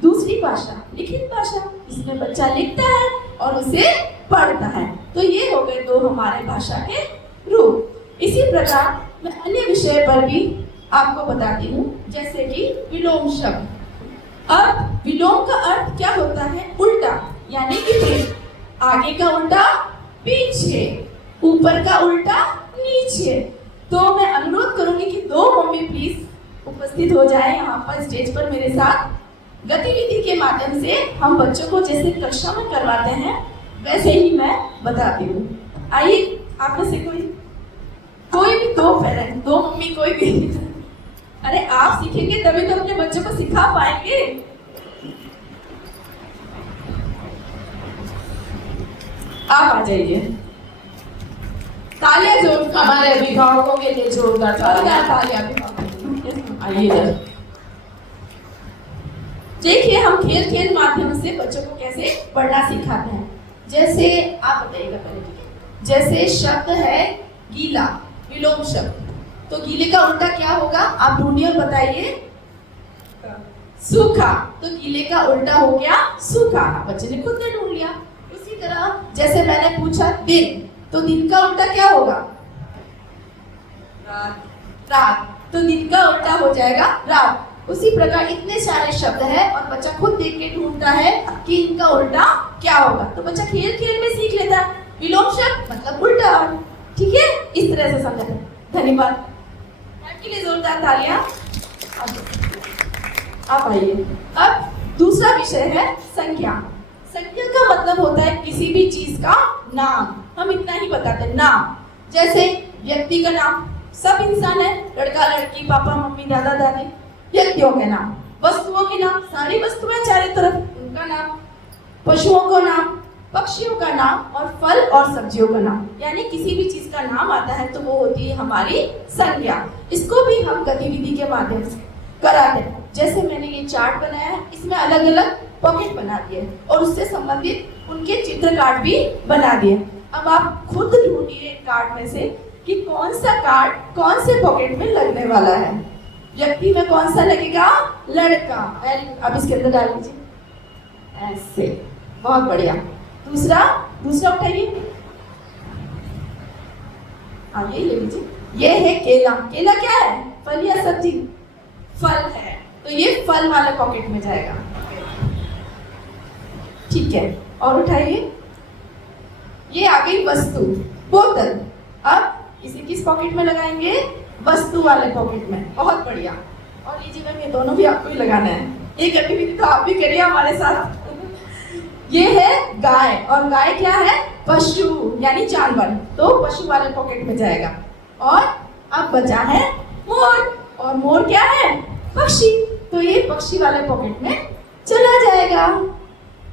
दूसरी भाषा लिखित भाषा, इसमें बच्चा लिखता है और उसे पढ़ता है। तो ये हो गए दो हमारे भाषा के रूप। इसी प्रकार मैं अन्य विषय पर भी आपको बताती हूँ, जैसे कि विलोम शब्द। अब विलोम का अर्थ क्या होता है? उल्टा, यानी विपरीत। आगे का उल्टा पीछे, ऊपर का उल्टा नीचे। तो मैं अनुरोध करूंगी कि दो मम्मी प्लीज उपस्थित हो जाएं यहाँ पर स्टेज पर मेरे साथ। गतिविधि के माध्यम से हम बच्चों को जैसे कक्षा में करवाते हैं वैसे ही मैं बताती हूँ। आइए आप में से कोई भी दो पेरेंट, दो मम्मी, कोई भी। अरे आप सीखेंगे तभी तो अपने बच्चों को सिखा पाएंगे। आप आ जाइए। तालियां जोर हमारे अभिभावकों के लिए जोरदार तालियां। आइए इधर। देखिए हम खेल खेल माध्यम से बच्चों को कैसे पढ़ना सिखाते हैं। जैसे आप बताइएगा पहले, ठीक है? जैसे शब्द है गीला, विलोम शब्द। तो गीले का उल्टा क्या होगा? आप ढूंढिए और बताइए। सूखा। तो गीले का उल्टा हो गया सूखा। बच्चे ने खुद ने ढूंढ लिया। उसी तरह जैसे मैंने पूछा दिन, तो दिन का उल्टा क्या होगा? रात। तो दिन का उल्टा हो जाएगा रात। उसी प्रकार इतने सारे शब्द हैं और बच्चा खुद देख के ढूंढता है कि इनका उल्टा क्या होगा। तो बच्चा खेल खेल में सीख लेता है विलोम शब्द मतलब उल्टा। ठीक है, इस तरह से समझा। धन्यवाद। आपके लिए जोरदार तालियां। आप आइए। अब दूसरा विषय है संज्ञा। संज्ञा का मतलब होता है किसी भी चीज का नाम। हम इतना ही बताते हैं, नाम। जैसे व्यक्ति का नाम, सब इंसान है, लड़का लड़की, पापा मम्मी, दादा दादी। व्यक्तियों के नाम, वस्तुओं के नाम, सारी वस्तुएं चारों तरफ, उनका नाम। पशुओं का नाम, पक्षियों का नाम, और फल और सब्जियों का नाम। यानी किसी भी चीज का नाम आता है तो वो होती है हमारी संज्ञा। इसको भी हम गतिविधि के माध्यम से कराते हैं। जैसे मैंने ये चार्ट बनाया है, इसमें अलग अलग पॉकेट बना दिए और उससे संबंधित उनके चित्र कार्ड भी बना दिए। अब आप खुद ढूंढिए कार्ड में से कि कौन सा कार्ड कौन से पॉकेट में लगने वाला है। व्यक्ति में कौन सा लगेगा? लड़का। अब इसके अंदर डाल लीजिए ऐसे। बहुत बढ़िया। दूसरा उठाइए, आगे ले लीजिए। ये है केला। केला क्या है? फल या सब्जी? फल है, तो ये फल वाले पॉकेट में जाएगा। ठीक है, और उठाइए। ये आ गई वस्तु, बोतल। अब इसे किस पॉकेट में लगाएंगे? वस्तु वाले पॉकेट में। बहुत बढ़िया। और लीजिए मैम, ये दोनों भी आपको ही लगाना है। एक गतिविधि तो आप भी करिए हमारे साथ। ये है गाय, और गाय क्या है? पशु यानी जानवर, तो पशु वाले पॉकेट में जाएगा। और अब बचा है मोर, और मोर क्या है? पक्षी, तो ये पक्षी वाले पॉकेट में चला जाएगा।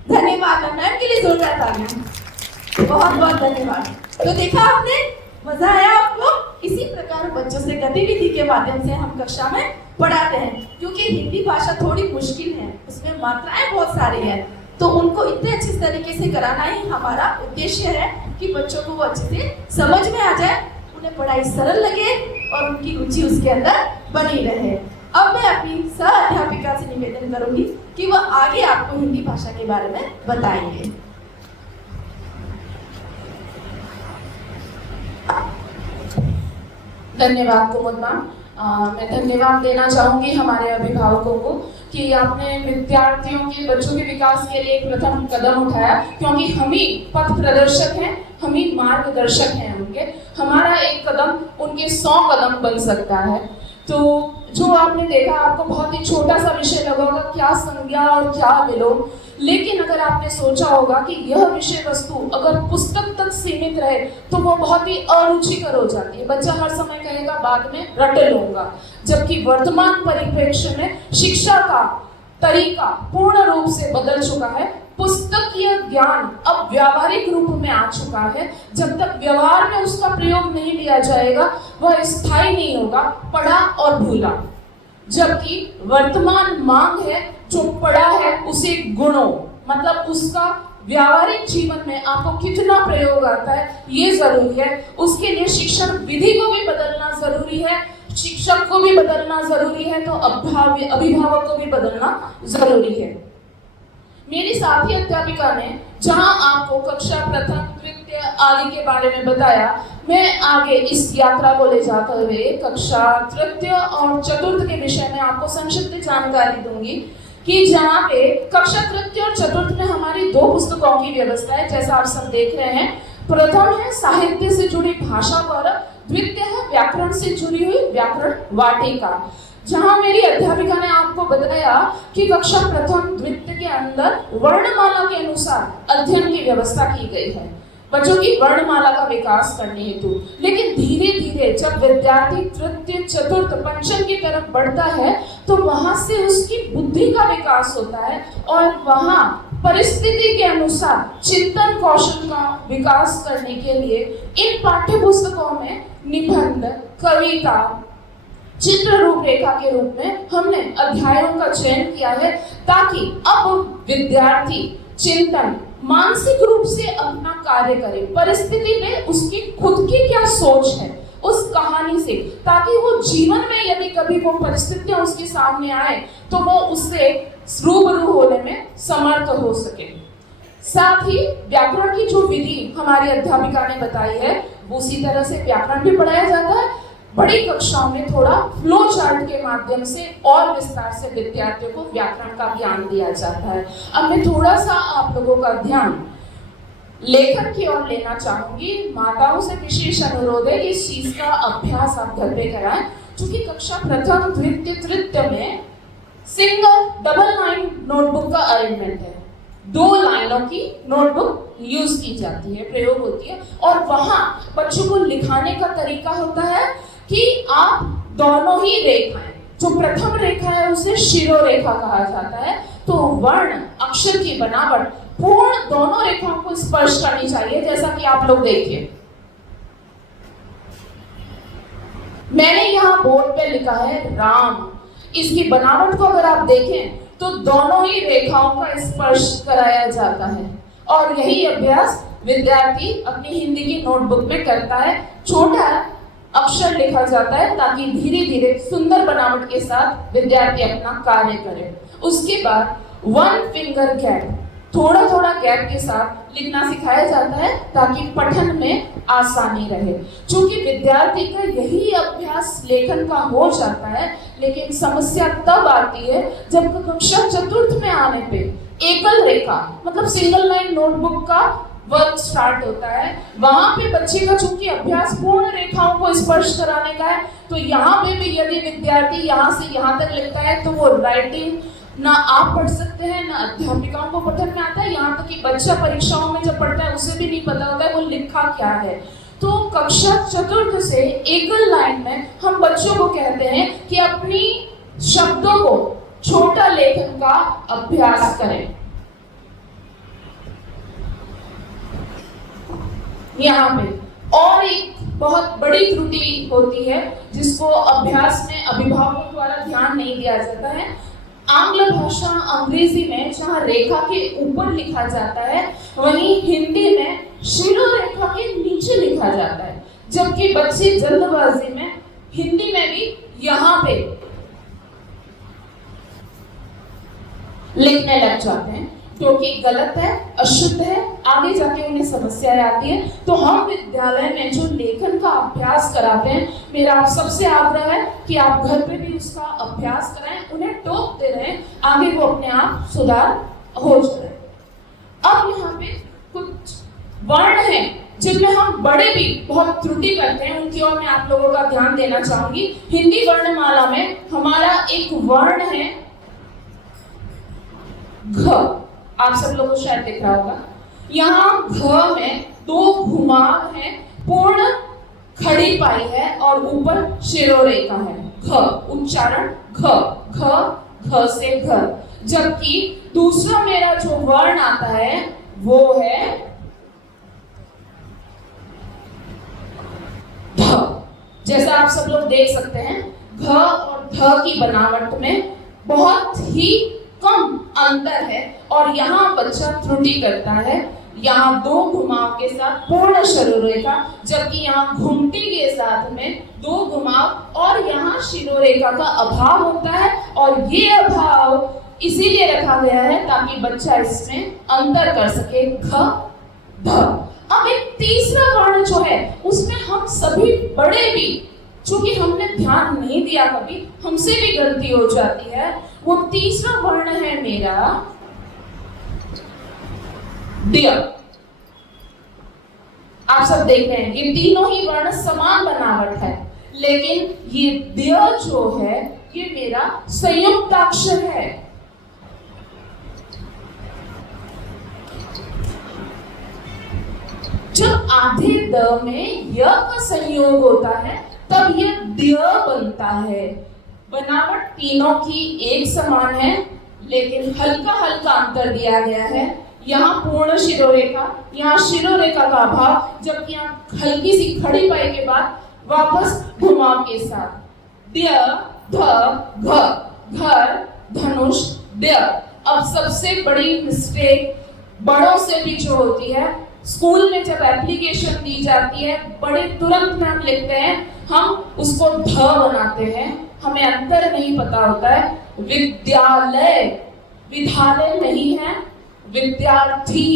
धन्यवाद मैम के लिए जोरदार तालियां। बहुत बहुत धन्यवाद। तो देखा आपने, मजा आया आपको? इसी प्रकार बच्चों से गतिविधि के माध्यम से हम कक्षा में पढ़ाते हैं। क्योंकि हिंदी भाषा थोड़ी मुश्किल है, उसमें मात्राएं बहुत सारी है, तो उनको इतने अच्छे तरीके से कराना ही हमारा उद्देश्य है कि बच्चों को वो अच्छे से समझ में आ जाए, उन्हें पढ़ाई सरल लगे और उनकी रुचि उसके अंदर बनी रहे। अब मैं अपनी सह अध्यापिका से निवेदन करूंगी कि वह आगे आपको हिंदी भाषा के बारे में बताएंगे। धन्यवाद कुमुद मैम। मैं धन्यवाद देना चाहूँगी हमारे अभिभावकों को कि आपने विद्यार्थियों के बच्चों के विकास के लिए एक प्रथम कदम उठाया, क्योंकि हम ही पथ प्रदर्शक हैं, हम ही मार्गदर्शक हैं उनके। हमारा एक कदम उनके 100 कदम बन सकता है। तो जो आपने देखा आपको बहुत ही छोटा सा विषय लगा होगा, क्या संज्ञा और क्या विलोम, लेकिन अगर आपने सोचा होगा कि यह विषय वस्तु अगर पुस्तक तक सीमित रहे तो वो बहुत ही अरुचिकर हो जाती है। बच्चा हर समय कहेगा बाद में रट लूंगा, जबकि वर्तमान परिप्रेक्ष्य में शिक्षा का तरीका पूर्ण रूप से बदल चुका है। पुस्तकीय ज्ञान अब व्यावहारिक रूप में आ चुका है। जब तक व्यवहार में उसका प्रयोग नहीं लिया जाएगा वह स्थायी नहीं होगा, पढ़ा और भूला। जबकि वर्तमान मांग है जो पढ़ा है उसे गुणों, मतलब उसका व्यावहारिक जीवन में आपको कितना प्रयोग आता है ये जरूरी है। उसके लिए शिक्षण विधि को भी बदलना जरूरी है, शिक्षक को भी बदलना जरूरी है, तो अभिभावक को भी बदलना जरूरी है। मेरी साथी अध्यापिका ने जहां आपको कक्षा प्रथम द्वितीय आदि के बारे में बताया, मैं आगे इस यात्रा को ले जाते हुए कक्षा तृतीय और चतुर्थ के विषय में आपको संक्षिप्त जानकारी दूंगी कि जहाँ पे कक्षा तृतीय और चतुर्थ में हमारी 2 पुस्तकों की व्यवस्था है, जैसा आप सब देख रहे हैं। प्रथम है साहित्य से जुड़ी भाषा पर, द्वितीय है व्याकरण से जुड़ी हुई व्याकरण वाटिका। जहां मेरी अध्यापिका ने आपको बताया कि कक्षा प्रथम द्वितीय के अंदर वर्णमाला के अनुसार अध्ययन की व्यवस्था की गई है बच्चों की वर्णमाला का विकास करने हेतु। लेकिन धीरे धीरे जब विद्यार्थी तृतीय चतुर्थ पंचम की तरफ बढ़ता है तो वहां से उसकी बुद्धि का विकास होता है और वहां परिस्थिति के अनुसार चिंतन कौशल का विकास करने के लिए इन पाठ्य पुस्तकों में निबंध, कविता, चित्र रूपरेखा के रूप में हमने अध्यायों का चयन किया है, ताकि अब विद्यार्थी चिंतन मानसिक रूप से अपना कार्य करे, परिस्थिति में उसकी खुद की क्या सोच है उस कहानी से, ताकि वो जीवन में यदि कभी वो परिस्थितियां उसके सामने आए तो वो उससे रूबरू होने में समर्थ हो सके। साथ ही व्याकरण की जो विधि हमारी अध्यापिका ने बताई है उसी तरह से व्याकरण भी पढ़ाया जाता है। बड़ी कक्षाओं में थोड़ा फ्लो चार्ट के माध्यम से और विस्तार से विद्यार्थियों को व्याकरण का ज्ञान दिया जाता है। अब मैं थोड़ा सा आप लोगों का ध्यान लेखन की ओर लेना चाहूंगी। माताओं से विशेष अनुरोध है कि इस चीज का अभ्यास आप घर पे कराएं, क्योंकि कक्षा प्रथम द्वितीय तृतीय में सिंगल डबल लाइन नोटबुक का अरेंजमेंट है। 2 लाइनों की नोटबुक यूज की जाती है, प्रयोग होती है, और वहां बच्चों को लिखाने का तरीका होता है कि आप दोनों ही रेखाएं, जो प्रथम रेखा है उसे शिरोरेखा कहा जाता है, तो वर्ण अक्षर की बनावट पूर्ण दोनों रेखाओं को स्पर्श करनी चाहिए, जैसा कि आप लोग देखिए। मैंने यहाँ बोर्ड पे लिखा है राम। इसकी बनावट को अगर आप देखें तो दोनों ही रेखाओं का स्पर्श कराया जाता है, और यही अभ्यास विद्यार्थी अपनी हिंदी की नोटबुक में करता है। छोटा अक्षर लिखा जाता है ताकि धीरे धीरे सुंदर बनावट के साथ विद्यार्थी अपना कार्य करे। उसके बाद 1 फिंगर गैप, थोड़ा थोड़ा गैप के साथ लिखना सिखाया जाता है ताकि पठन में आसानी रहे। क्योंकि विद्यार्थी का यही अभ्यास लेखन का हो जाता है, लेकिन समस्या तब आती है जब कक्षा चतुर्थ में आने पे एकल रेखा मतलब सिंगल लाइन नोटबुक का वर्क स्टार्ट होता है। वहां पे बच्चे का चूंकि अभ्यास पूर्ण रेखाओं को स्पर्श कराने का है, तो यहाँ पे भी यदि विद्यार्थी यहाँ से यहाँ तक लिखता है तो वो राइटिंग ना आप पढ़ सकते हैं ना अध्यापिकाओं को पठन में आता है। यहाँ तक कि बच्चा परीक्षाओं में जब पढ़ता है उसे भी नहीं पता होता है वो लिखा क्या है। तो कक्षा चतुर्थ से एकल लाइन में हम बच्चों को कहते हैं कि अपनी शब्दों को छोटा लेखन का अभ्यास करें। यहाँ पे और एक बहुत बड़ी त्रुटि होती है जिसको अभ्यास में अभिभावकों द्वारा ध्यान नहीं दिया जाता है। आंग्ल भाषा अंग्रेजी में जहाँ रेखा के ऊपर लिखा जाता है, वहीं हिंदी में शिरोरेखा के नीचे लिखा जाता है, जबकि बच्चे जल्दबाजी में हिंदी में भी यहाँ पे लिखने लग जाते हैं, जो कि गलत है, अशुद्ध है, आगे जाके उन्हें समस्याएं आती है। तो हम विद्यालय में जो लेखन का अभ्यास कराते हैं, मेरा आप सबसे आग्रह है कि आप घर पे भी उसका अभ्यास कराएं, उन्हें टोकते रहें, आगे वो अपने आप सुधार हो जाए। अब यहाँ पे कुछ वर्ण हैं जिनमें हम बड़े भी बहुत त्रुटि करते हैं, उनकी ओर मैं आप लोगों का ध्यान देना चाहूंगी। हिंदी वर्णमाला में हमारा एक वर्ण है घ। आप सब लोगों को शायद दिख रहा होगा। यहाँ घ में 2 घुमाव हैं, पूर्ण खड़ी पाई है और ऊपर शिरोरेखा है। घ उच्चारण घ, घ घ से घर। जबकि दूसरा मेरा जो वर्ण आता है वो है ध। जैसा आप सब लोग देख सकते हैं, घ और ध की बनावट में बहुत ही कम अंतर है और यहाँ बच्चा त्रुटि करता है। यहाँ 2 घुमाव के साथ पूर्ण शिरोरेखा, जबकि यहाँ घुमटी के साथ में 2 घुमाव और यहाँ शिरोरेखा का अभाव होता है। और ये अभाव इसीलिए रखा गया है ताकि बच्चा इसमें अंतर कर सके, घ ध। अब एक तीसरा वर्ण जो है उसमें हम सभी बड़े भी, चूंकि हमने ध्यान नहीं दिया, कभी हमसे भी गलती हो जाती है। वो तीसरा वर्ण है मेरा ड्य। आप सब देख रहे हैं ये तीनों ही वर्ण समान बनावट है, लेकिन ये ड्य जो है ये मेरा संयुक्त अक्षर है। जब आधे द में य का संयोग होता है तब यह ड्य बनता है। बनावट तीनों की एक समान है, लेकिन हल्का हल्का अंतर दिया गया है। यहाँ पूर्ण शिरोरेखा, यहाँ शिरोरेखा का अभाव, जबकि यहाँ हल्की सी खड़ी पाई के बाद वापस घुमाव के साथ ड्य ध घ, घर धनुष ड्य। अब सबसे बड़ी मिस्टेक बड़ों से भी जो होती है, स्कूल में जब एप्लीकेशन दी जाती है, बड़े तुरंत में हम लिखते हैं, हम उसको ध बनाते हैं, हमें अंतर नहीं पता होता है। विद्यालय विद्यालय नहीं है, विद्यार्थी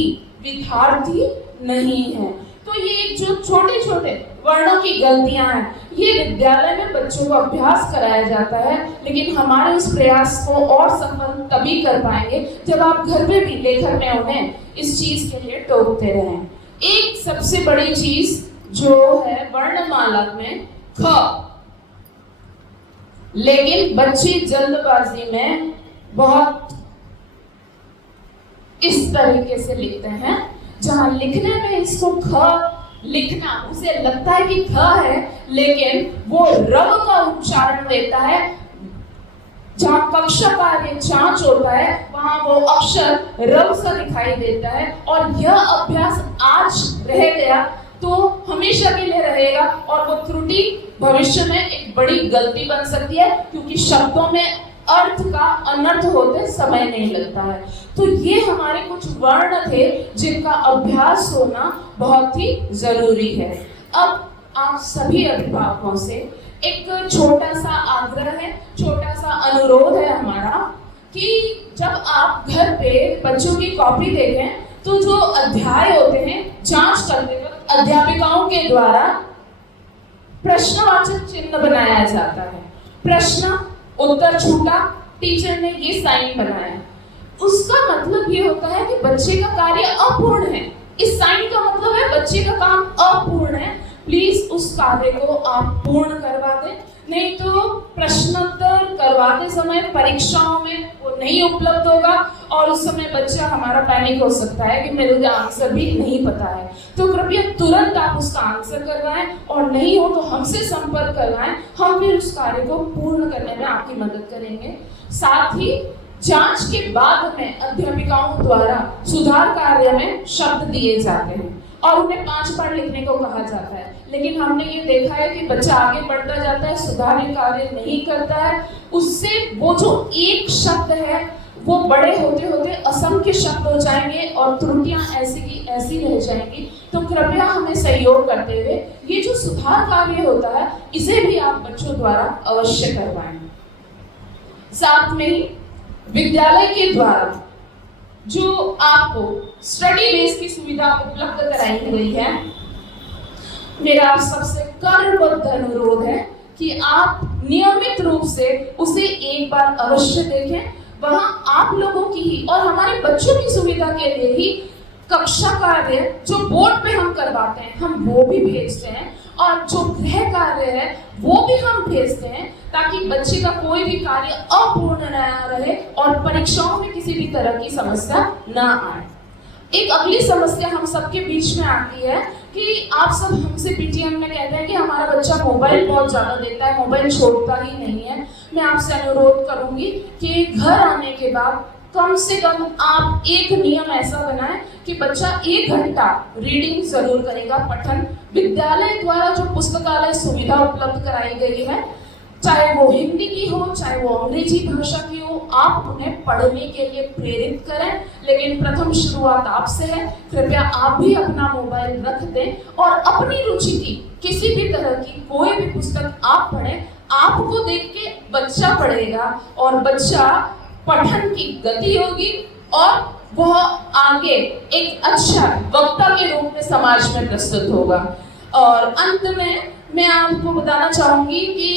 विद्यार्थी नहीं है। तो ये जो छोटे छोटे वर्णों की गलतियां हैं, ये विद्यालय में बच्चों को अभ्यास कराया जाता है, लेकिन हमारे इस प्रयास को और सफल तभी कर पाएंगे जब आप घर में भी लेखन में उन्हें इस चीज के लिए टोकते रहें। एक सबसे बड़ी चीज जो है वर्णमाला में ख, लेकिन बच्चे जल्दबाजी में बहुत इस तरीके से लिखते हैं, जहां लिखने में इसको ख लिखना उसे लगता है कि ख है, लेकिन वो रव का उच्चारण देता है। जहां कक्षा कार्य जांच होता है वहां वो अक्षर रव सा दिखाई देता है। और यह अभ्यास आज रह गया तो हमेशा के लिए रहेगा, और वो त्रुटि भविष्य में एक बड़ी गलती बन सकती है, क्योंकि शब्दों में अर्थ का अनर्थ होते समय नहीं लगता है। तो ये हमारे कुछ वर्ण थे जिनका अभ्यास होना बहुत ही जरूरी है। अब आप सभी अभिभावकों से एक छोटा सा आग्रह है, छोटा सा अनुरोध है हमारा, कि जब आप घर पे बच्चों की कॉपी देखें तो जो अध्याय होते हैं जांच करते वक्त अध्यापिकाओं के द्वारा प्रश्नवाचक चिन्ह बनाया जाता है। प्रश्न उत्तर छूटा, टीचर ने ये साइन बनाया, उसका मतलब ये होता है कि बच्चे का कार्य अपूर्ण है। इस साइन का मतलब है बच्चे का काम अपूर्ण है। प्लीज उस कार्य को आप पूर्ण करवा दें, नहीं तो प्रश्नोत्तर करवाते समय परीक्षाओं में वो नहीं उपलब्ध होगा और उस समय बच्चा हमारा पैनिक हो सकता है कि मेरे आंसर भी नहीं पता है। तो कृपया तुरंत आप उसका आंसर करवाएं, और नहीं हो तो हमसे संपर्क करवाएं, हम फिर उस कार्य को पूर्ण करने में आपकी मदद करेंगे। साथ ही जांच के बाद में अध्यापिकाओं द्वारा सुधार कार्य में शब्द दिए जाते हैं और उन्हें 5 बार लिखने को कहा जाता है, लेकिन हमने ये देखा है कि बच्चा आगे बढ़ता जाता है, सुधार कार्य नहीं करता है, उससे वो जो एक शब्द है वो बड़े होते होते असंख्य शब्द हो जाएंगे और त्रुटियां ऐसी की ऐसी रह जाएंगी। तो कृपया हमें सहयोग करते हुए ये जो सुधार कार्य होता है इसे भी आप बच्चों द्वारा अवश्य करवाएं। साथ में ही विद्यालय के द्वारा जो आपको स्टडी बेस की सुविधा उपलब्ध कराई गई है, मेरा आप सबसे करबद्ध अनुरोध है कि आप नियमित रूप से उसे एक बार अवश्य देखें। वहां आप लोगों की ही और हमारे बच्चों की सुविधा के लिए ही कक्षा कार्य जो बोर्ड पे हम करवाते हैं हम वो भी भेजते हैं, और जो गृह कार्य है वो भी हम भेजते हैं, ताकि बच्चे का कोई भी कार्य अपूर्ण न रहे और परीक्षाओं में किसी भी तरह की समस्या ना आए। एक अगली समस्या हम सबके बीच में आती है कि आप सब हमसे पीटीएम में कहते हैं कि हमारा बच्चा मोबाइल बहुत ज्यादा देता है, मोबाइल छोड़ता ही नहीं है। मैं आपसे अनुरोध करूंगी कि घर आने के बाद कम से कम आप एक नियम ऐसा बनाएं कि बच्चा 1 घंटा रीडिंग जरूर करेगा, पठन। विद्यालय द्वारा जो पुस्तकालय सुविधा उपलब्ध कराई गई है, चाहे वो हिंदी की हो चाहे वो अंग्रेजी भाषा की हो, आप उन्हें पढ़ने के लिए प्रेरित करें। लेकिन प्रथम शुरुआत आपसे है। कृपया आप भी अपना मोबाइल रख दें और अपनी रुचि की किसी भी तरह की कोई भी पुस्तक आप पढ़ें। आपको देख के बच्चा पढ़ेगा और बच्चा पठन की गति होगी और वह आगे एक अच्छा वक्ता के रूप में समाज में प्रस्तुत होगा। और अंत में मैं आपको बताना चाहूंगी कि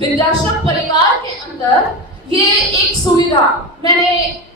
विद्याश्रम परिवार के अंदर ये एक सुविधा मैंने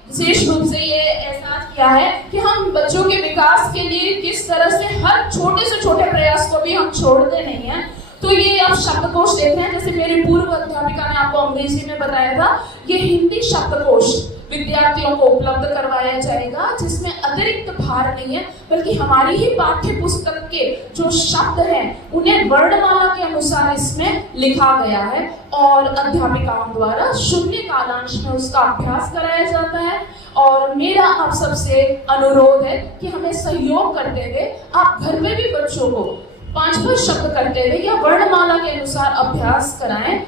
विशेष रूप से ये एहसास किया है कि हम बच्चों के विकास के लिए किस तरह से हर छोटे से छोटे प्रयास को भी हम छोड़ते नहीं हैं। तो ये आप शब्दकोश देखते हैं, जैसे मेरी पूर्व अध्यापिका ने आपको अंग्रेजी में बताया था, ये हिंदी शब्दकोश विद्यार्थियों को उपलब्ध करवाया जाएगा, जिसमें अतिरिक्त भार नहीं है, बल्कि हमारी ही पाठ्य पुस्तक के जो शब्द हैं उन्हें वर्णमाला के अनुसार इसमें लिखा गया है और अध्यापिकाओं द्वारा शून्य कालांश में उसका अभ्यास कराया जाता है। और मेरा आप सबसे अनुरोध है कि हमें सहयोग करते हुए आप घर में भी बच्चों को 5 शब्द करते हुए या वर्णमाला के अनुसार अभ्यास कराएं।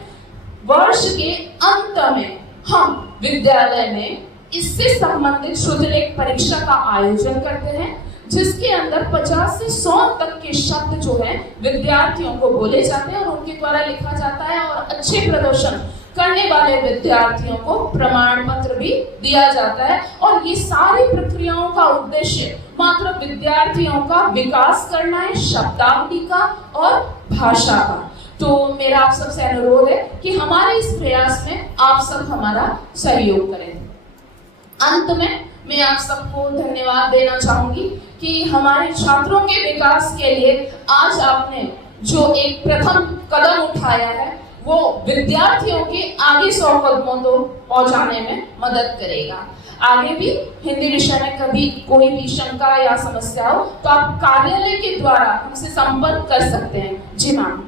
वर्ष के अंत में हम विद्यालय में इससे संबंधित शुद्धलेख परीक्षा का आयोजन करते हैं, जिसके अंदर 50 से 100 तक के शब्द जो हैं विद्यार्थियों को बोले जाते हैं और उनके द्वारा लिखा जाता है, और अच्छे प्रदर्शन करने वाले विद्यार्थियों को प्रमाण पत्र भी दिया जाता है। और ये सारी प्रक्रियाओं का उद्देश्य मात्र विद्यार्थियों का विकास करना है, शब्दावली का और भाषा का। तो मेरा आप सबसे अनुरोध है कि हमारे इस प्रयास में आप सब हमारा सहयोग करें। अंत में मैं आप सबको धन्यवाद देना चाहूंगी कि हमारे छात्रों के विकास के लिए आज आपने जो एक प्रथम कदम उठाया है वो विद्यार्थियों के आगे 100 कदमों तो पहुंचाने में मदद करेगा। आगे भी हिंदी विषय में कभी कोई भी शंका या समस्या हो तो आप कार्यालय के द्वारा हमसे संपर्क कर सकते हैं। जी मैम।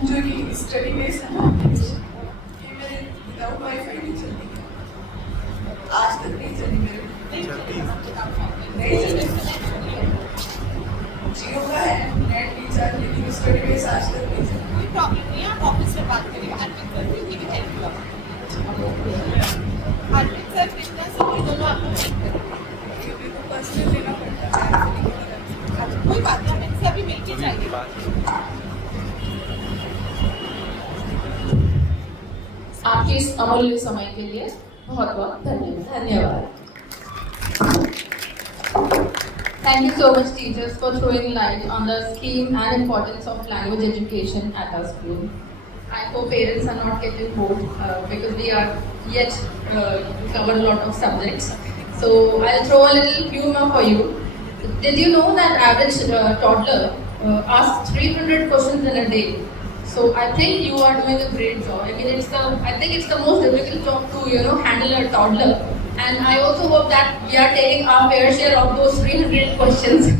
जो कि स्टडी बेस है ना, ये मेरे विदाउट वाईफाई नहीं चलती, आज तक नहीं चली मेरे, नहीं चली, जियो का है, नेट नहीं चल, लेकिन स्टडी बेस आज तक नहीं चली। कोई प्रॉब्लम नहीं है, आप ऑफिस में बात करिए, एडमिन सर भी ठीक है, एडमिन सर बिजनेस और दोनों आपको हेल्प करेंगे, क्योंकि तो पर्सनल लेना पड़ता है। कोई बात नहीं, एडमिन सर भी मिलके जाएंगे। आपके इस अमूल्य समय के लिए बहुत बहुत धन्यवाद। Thank you so much, teachers, for throwing light on the scheme and importance of language education at our school. I hope parents are not getting bored because we are yet cover a lot of subjects. So I'll throw a little humor for you. Did you know that average toddler asks 300 questions in a day? So I think you are doing a great job. I mean, I think it's the most difficult job to handle a toddler. And I also hope that we are taking our fair share of those 300 questions.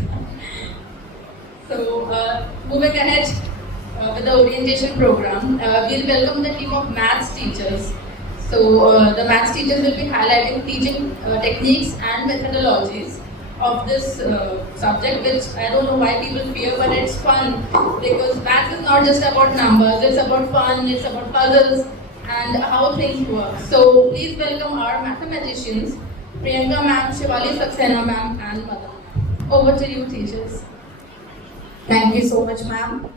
So moving ahead with the orientation program, we'll welcome the team of maths teachers. So the maths teachers will be highlighting teaching techniques and methodologies of this subject, which I don't know why people fear, but it's fun because maths is not just about numbers, it's about fun, it's about puzzles and how things work. So please welcome our mathematicians, Priyanka ma'am, Shivali Saxena ma'am and Madan. Over to you, teachers. Thank you so much, ma'am.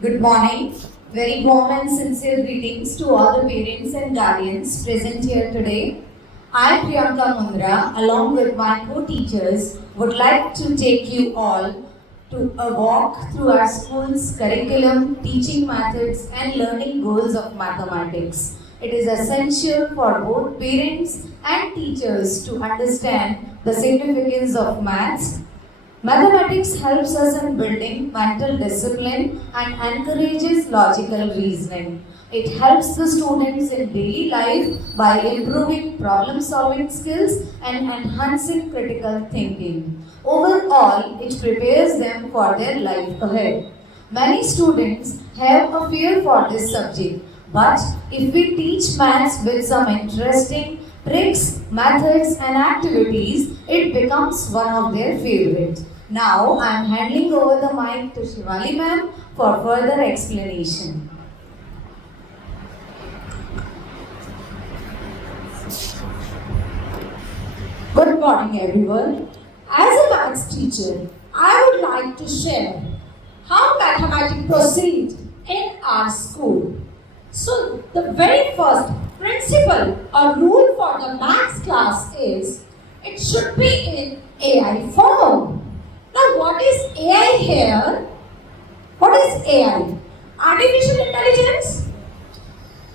Good morning. Very warm and sincere greetings to all the parents and guardians present here today. I, Priyanka Mundra, along with my co-teachers, would like to take you all to a walk through our school's curriculum, teaching methods, and learning goals of mathematics. It is essential for both parents and teachers to understand the significance of maths. Mathematics helps us in building mental discipline and encourages logical reasoning. It helps the students in daily life by improving problem solving skills and enhancing critical thinking. Overall, it prepares them for their life ahead. Many students have a fear for this subject, but if we teach maths with some interesting tricks, methods, and activities, it becomes one of their favorites. Now I am handing over the mic to Shivali ma'am for further explanation. Good morning, everyone. As a maths teacher, I would like to share how mathematics proceed in our school. So, the very first principle or rule for the maths class is it should be in AI form. Now, what is AI here? What is AI? Artificial intelligence?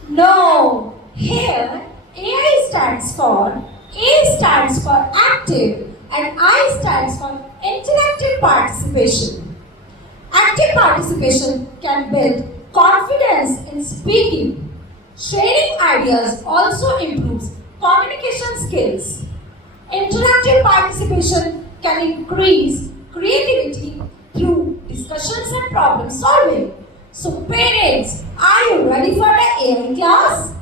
No. Here, AI stands for, A stands for active and I stands for interactive participation. Active participation can build confidence in speaking. Sharing ideas also improves communication skills. Interactive participation can increase creativity through discussions and problem solving. So parents, are you ready for the AI class?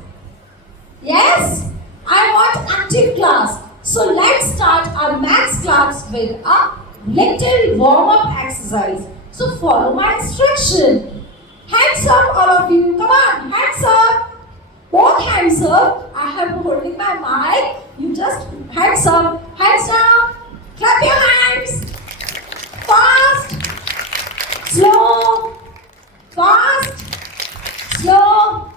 Yes? I want active class. So let's start our maths class with a little warm-up exercise. So follow my instruction. Hands up, all of you. Come on, hands up. Both hands up. I have holding my mic. You just hands up, hands down. Clap your hands. Fast, slow, fast, slow.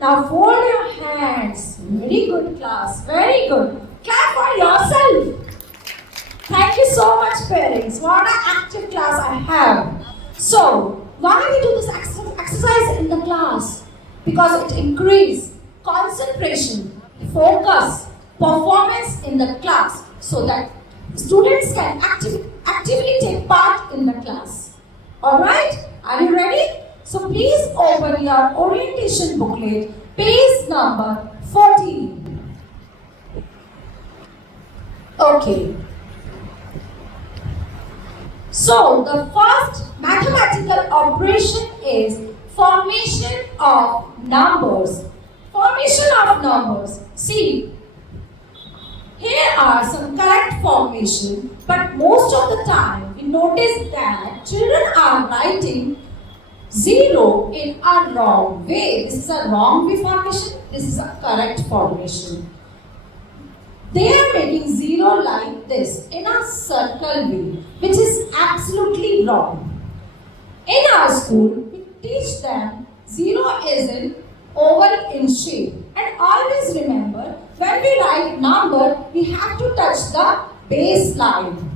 Now fold your hands. Very good, class. Very good. Clap for yourself. Thank you so much, parents. What an active class I have. So, why we do this exercise in the class? Because it increases concentration, focus, performance in the class so that students can actively take part in the class. Alright? Are you ready? So please open your orientation booklet, page number 14. Okay. So the first mathematical operation is formation of numbers. Formation of numbers. See, here are some correct formation, but most of the time we notice that children are writing 0 in a wrong way. This is a wrong way formation. This is a correct formation. They are making 0 like this in a circle way, which is absolutely wrong. In our school, we teach them 0 is an oval in shape. And always remember, when we write number, we have to touch the base line.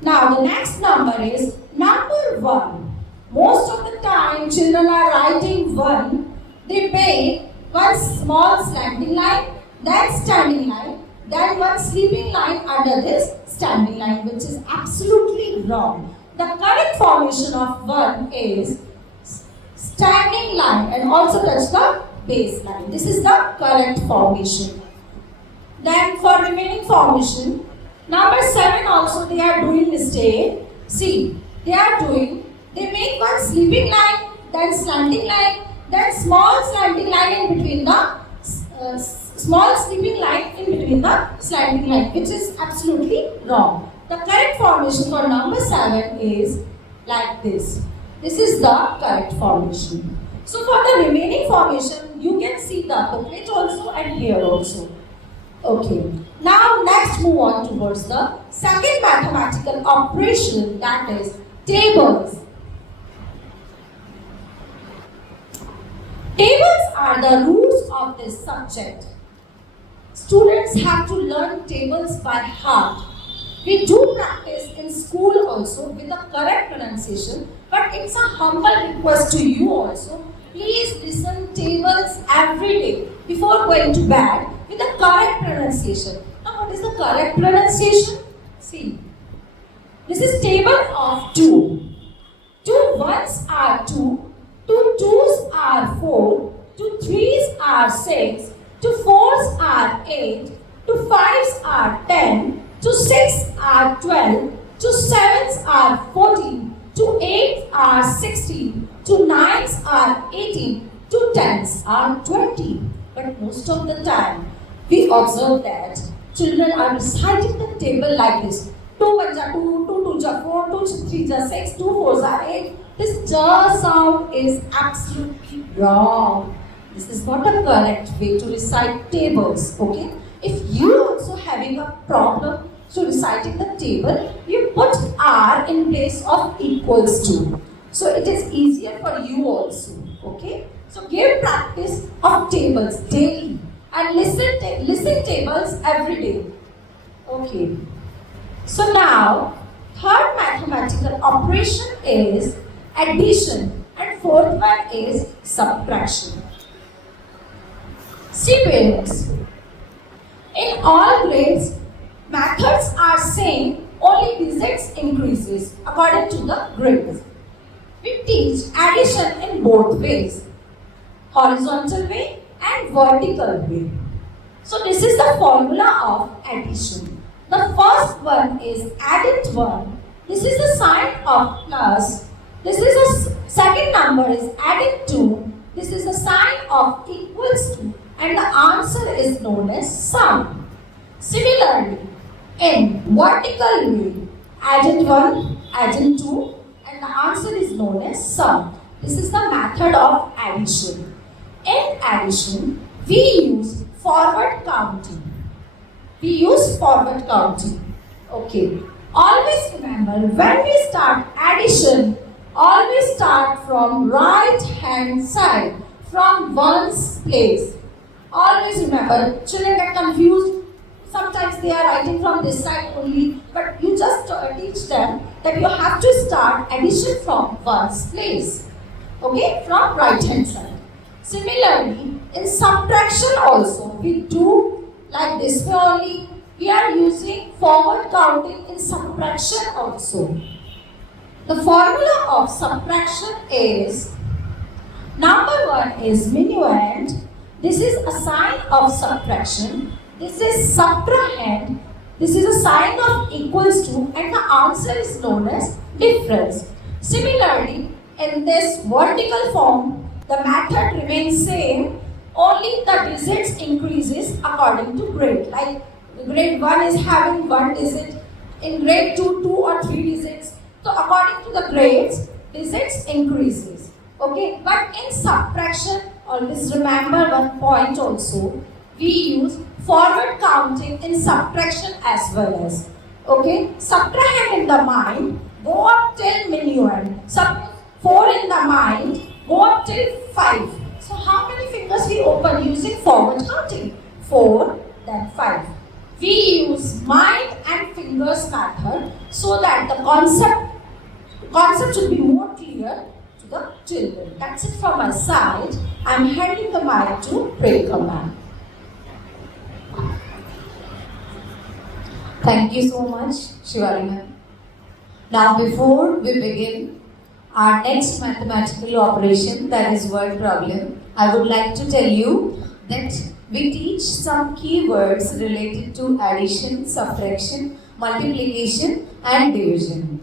Now the next number is number 1. Most of the time, children are writing 1. They make one small slanting line, then standing line, then one sleeping line under this standing line, which is absolutely wrong. The correct formation of 1 is standing line and also touch the base line. This is the correct formation. Then for remaining formation, number 7 also they are doing mistake. See, they make one sleeping line, then slanting line, then small slanting line in between the small sleeping line in between the slanting line, which is absolutely wrong. The correct formation for number 7 is like this. This is the correct formation. So for the remaining formation, you can see the booklet also and here also. Okay. Now next move on towards the second mathematical operation, that is tables. Tables are the roots of this subject. Students have to learn tables by heart. We do practice in school also with the correct pronunciation, but it's a humble request to you also. Please listen tables every day before going to bed with the correct pronunciation. Now, what is the correct pronunciation? See, this is table of 2. 2 ones are 2, 2 twos are 4, 2 threes are 6, 2 fours are 8, 2 fives are 10, 2 6 are 12, 2 sevens are 14, 2 eights are 16, 2 nines are 18, 2 tens are 20. But most of the time, we observe that children are reciting the table like this. 2 1s are 2, 2 2s are 4, 2 3s are 6, 2 4s are 8. This j sound is absolutely wrong. This is not a correct way to recite tables, okay? If you also having a problem to reciting the table, you put R in place of equals to. So it is easier for you also, okay? So give practice of tables daily and listen tables every day, okay? So now, third mathematical operation is addition and fourth one is subtraction. See parents, in all grades, methods are same, only digits increases according to the grades. We teach addition in both ways, horizontal way and vertical way. So this is the formula of addition. The first one is added 1. This is the sign of plus. This is the second number is added 2. This is the sign of equals to. And the answer is known as sum. Similarly, in vertical way, added 1, added 2, and the answer is known as sum. This is the method of addition. In addition, we use forward counting. Okay. Always remember, when we start addition, always start from right hand side, from ones place. Always remember, children get confused. Sometimes they are writing from this side only, but you just teach them that you have to start addition from ones place. Okay, from right hand side. Similarly, in subtraction also, we do like this way only. We are using forward counting in subtraction also. The formula of subtraction is, number 1 is minuend. This is a sign of subtraction. This is subtrahend. This is a sign of equals to, and the answer is known as difference. Similarly, in this vertical form, the method remains same, only the digits increases according to grade. Like grade 1 is having 1 digit, in grade 2, 2 or 3 digits. So according to the grades, digits increases. Okay, but in subtraction, always remember one point also. We use forward counting in subtraction as well as. Okay, subtrahend in the mind, go up till minuend. Suppose 4 in the mind, go up till 5. So how many fingers we open using forward counting? 4, then 5. We use mind and fingers method so that the concept should be more clear to the children. That's it from my side. I am handing the mic to Rekha ma'am. Thank you so much, Shivali ma'am. Now, before we begin our next mathematical operation, that is word problem, I would like to tell you that we teach some keywords related to addition, subtraction, multiplication and division.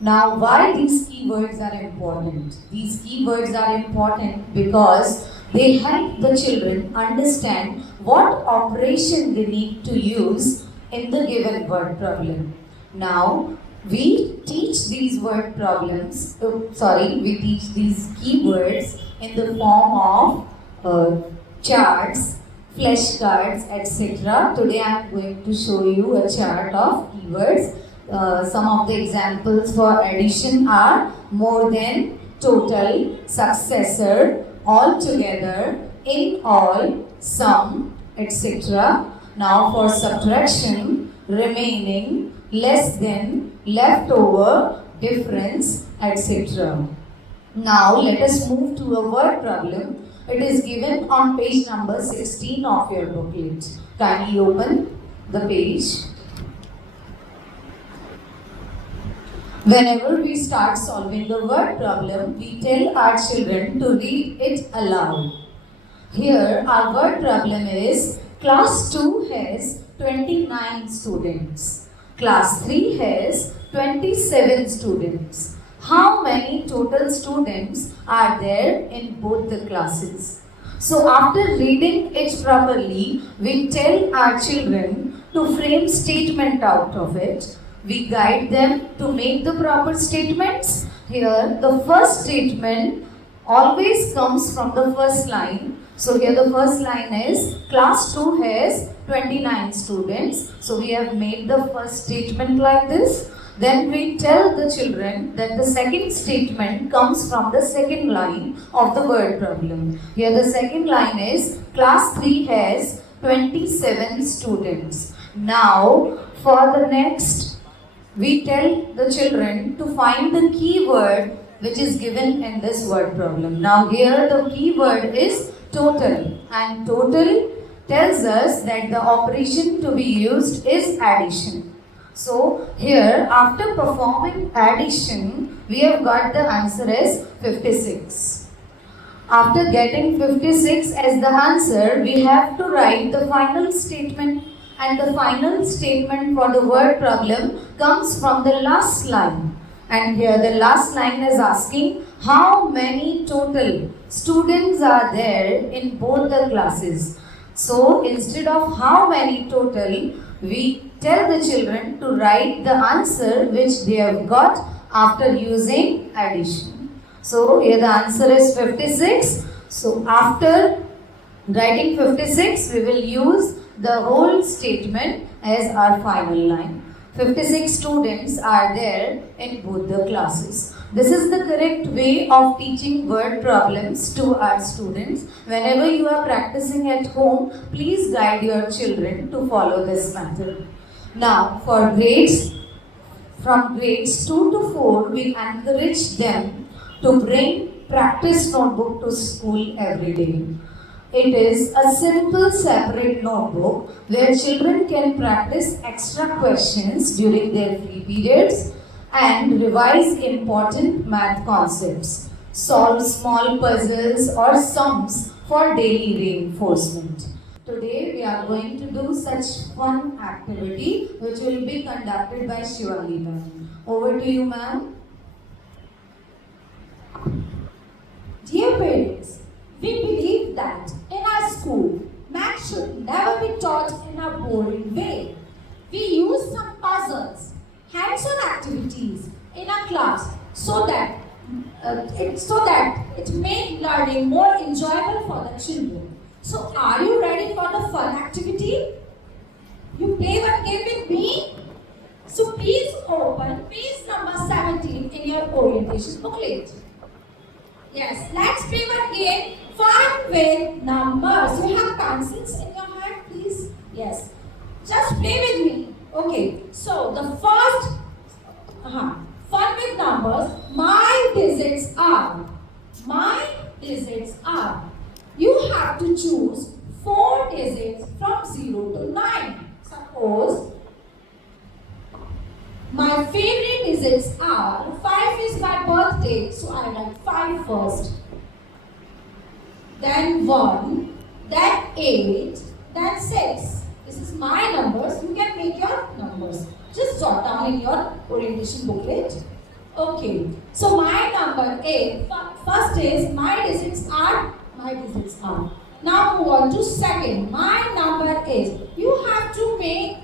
Now, why these keywords are important? These keywords are important because they help the children understand what operation they need to use in the given word problem. Now, we teach these word problems, we teach these keywords in the form of charts flashcards, etc. Today I am going to show you a chart of keywords. Some of the examples for addition are more than, total, successor, altogether, in all, sum, etc. Now for subtraction, remaining, less than, leftover, difference, etc. Now let us move to a word problem. It is given on page number 16 of your booklet. Kindly open the page. Whenever we start solving the word problem, we tell our children to read it aloud. Here our word problem is class 2 has 29 students. Class 3 has 27 students. How many total students are there in both the classes? So after reading it properly, we tell our children to frame statement out of it. We guide them to make the proper statements. Here the first statement always comes from the first line. So here the first line is class 2 has 29 students. So we have made the first statement like this. Then we tell the children that the second statement comes from the second line of the word problem. Here the second line is class 3 has 27 students. Now for the next, we tell the children to find the keyword which is given in this word problem. Now here the keyword is total, and total tells us that the operation to be used is addition. So here after performing addition, we have got the answer as 56. After getting 56 as the answer, we have to write the final statement, and the final statement for the word problem comes from the last line. And here the last line is asking how many total students are there in both the classes. So instead of how many total, we tell the children to write the answer which they have got after using addition. So here the answer is 56. So after writing 56, we will use the whole statement as our final line. 56 students are there in both the classes. This is the correct way of teaching word problems to our students. Whenever you are practicing at home, please guide your children to follow this method. Now for grades, from grades 2 to 4, we encourage them to bring practice notebook to school every day. It is a simple separate notebook where children can practice extra questions during their free periods and revise important math concepts, solve small puzzles or sums for daily reinforcement. Today we are going to do such fun activity which will be conducted by Shivali ma'am. Over to you, ma'am. Dear parents, we believe that in our school, math should never be taught in a boring way. We use some puzzles, hands-on activities in a class so that it makes learning more enjoyable for the children. So, are you ready for the fun activity? You play one game with me? So, please open page number 17 in your orientation booklet. Yes, let's play one game. Fun with numbers. You have pencils in your hand, please? Yes. Just play with me. Okay. So the first fun with numbers. My digits are. You have to choose 4 digits from 0 to 9. Suppose my favorite digits are 5 is my birthday, so I write 5 first. Then 1, then 8, then 6. This is my numbers. You can make your numbers. Just jot down in your orientation booklet. Okay. So my number 8. First is my digits are. Now move on to second. My number is. You have to make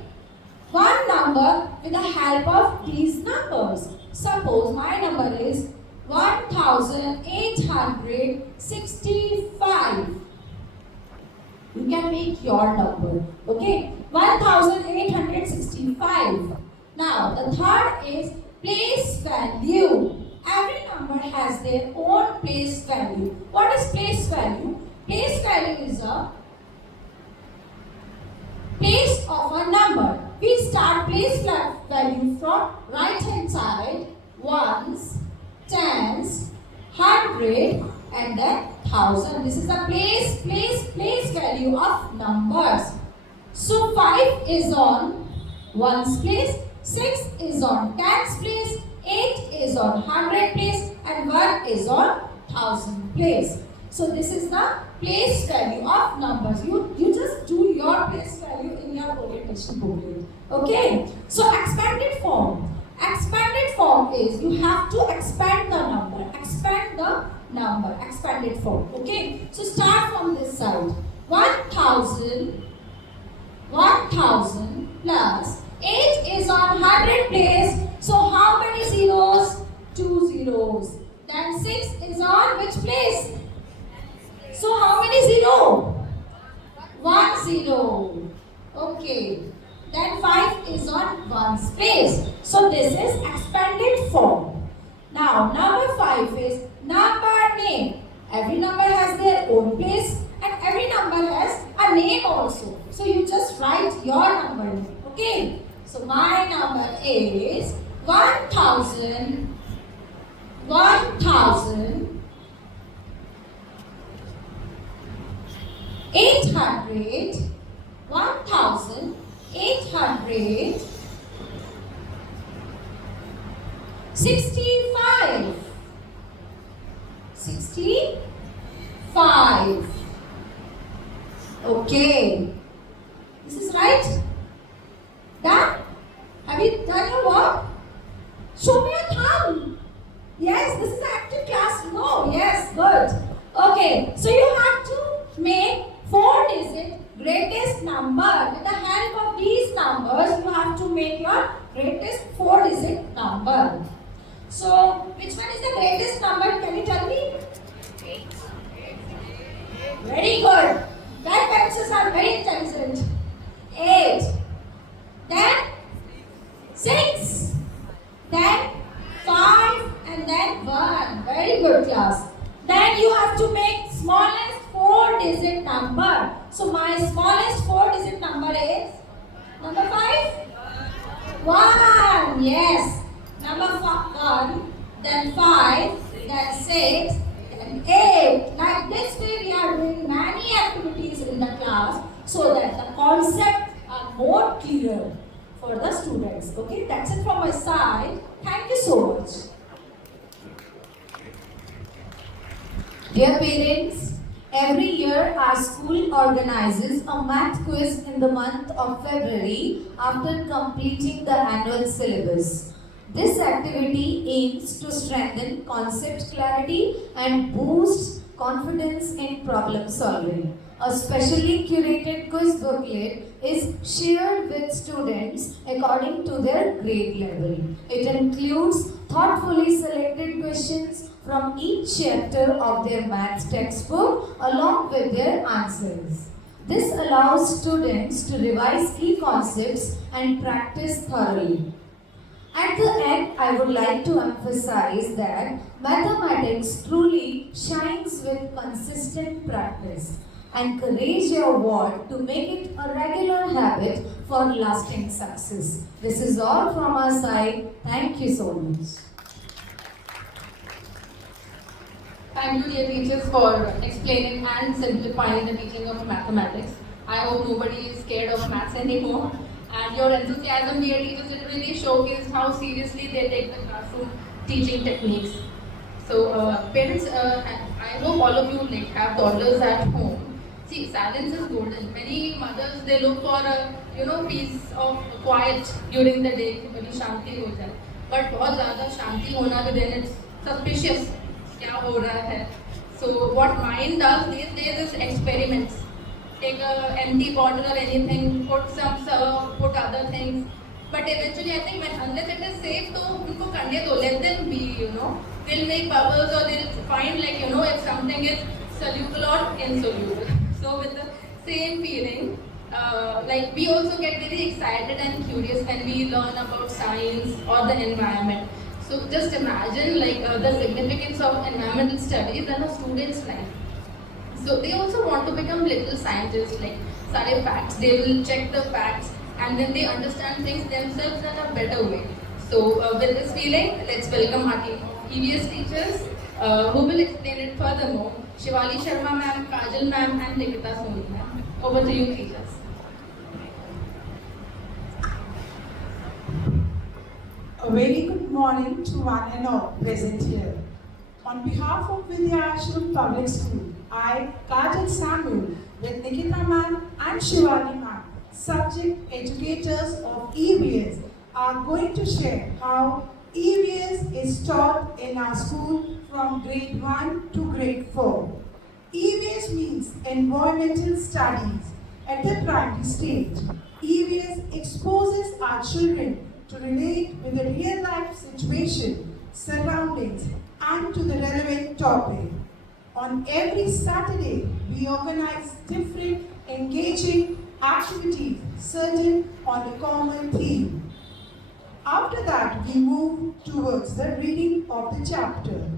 one number with the help of these numbers. Suppose my number is 1865. You can make your number. Okay? 1865. Now, the third is place value. Every number has their own place value. What is place value? Place value is a place of a number. We start place value from right hand side. Ones, tens, hundred, and then thousand. This is the place value of numbers. So 5 is on ones place, 6 is on tens place, 8 is on hundred place, and 1 is on thousand place. So this is the place value of numbers. You just do your place value in your orientation booklet. Okay. So expanded form. Expanded form is you have to expand the number. Expand the number. Expanded form. Okay. So start from this side. 1000 plus 8 is on 100 place. So how many zeros? 2 zeros. Then 6 is on which place? So how many zero? 1 0. Okay. Then 5 is on 1 space. So this is expanded form. Now number 5 is number name. Every number has their own place and every number has a name also. So you just write your number name. Okay. So my number is 1000. 800, 65. Okay. This is right? Done? Have you done your work? Show me your thumb. Yes, this is an active class. No, yes, good. Okay, so you have to make 4-digit greatest number. With the help of these numbers, you have to make your greatest 4-digit number. So, which one is the greatest number? Can you tell me? 8. Very good. Backbenchers are very intelligent. 8. Then 6. Then 5. And then 1. Very good, class. Then you have to make smallest 4-digit number. So my smallest 4-digit number is number 5? 1. Yes. Number 1, then 5, then 6, then 8. Like this way we are doing many activities in the class so that the concepts are more clear for the students. Okay, that's it from my side. Thank you so much. Dear parents, every year our school organizes a math quiz in the month of February after completing the annual syllabus. This activity aims to strengthen concept clarity and boost confidence in problem solving. A specially curated quiz booklet is shared with students according to their grade level. It includes thoughtfully selected questions from each chapter of their math textbook along with their answers. This allows students to revise key concepts and practice thoroughly. At the end, I would like to emphasize that mathematics truly shines with consistent practice. Encourage your work to make it a regular habit for lasting success. This is all from our side. Thank you so much. Thank you, dear teachers, for explaining and simplifying the teaching of mathematics. I hope nobody is scared of maths anymore. And your enthusiasm, dear teachers, it really showcased how seriously they take the classroom teaching techniques. So, parents, I hope all of you have toddlers at home. See, silence is golden. Many mothers, they look for a peace of quiet during the day. Badi shanti ho jaye. But बहुत ज़्यादा शांति होना भी then it's suspicious. क्या हो रहा है? So what mind does these days is experiments. Take a empty bottle or anything, put some syrup, put other things. But eventually, I think unless it is safe, तो उनको करने दो. Let them be. They'll make bubbles or they'll find if something is soluble or insoluble. So with the Same feeling. Like we also get very excited and curious when we learn about science or the environment. So just imagine the significance of environmental studies in a student's life. So they also want to become little scientists, like study facts. They will check the facts and then they understand things themselves in a better way. So with this feeling, let's welcome our team of EVS teachers who will explain it furthermore. Shivali Sharma ma'am, Kajal ma'am and Nikita Soni ma'am. Over to you teachers. A very good morning to one and all present here. On behalf of Vidyashram Public School, I, Kajal Samuel, with Nikita ma'am and Shivali ma'am, subject educators of EVS, are going to share how EVS is taught in our school from grade 1 to grade 4. EVS means Environmental Studies. At the primary stage, EVS exposes our children to relate with the real life situation, surroundings, and to the relevant topic. On every Saturday, we organize different engaging activities centered on a common theme. After that, we move towards the reading of the chapter.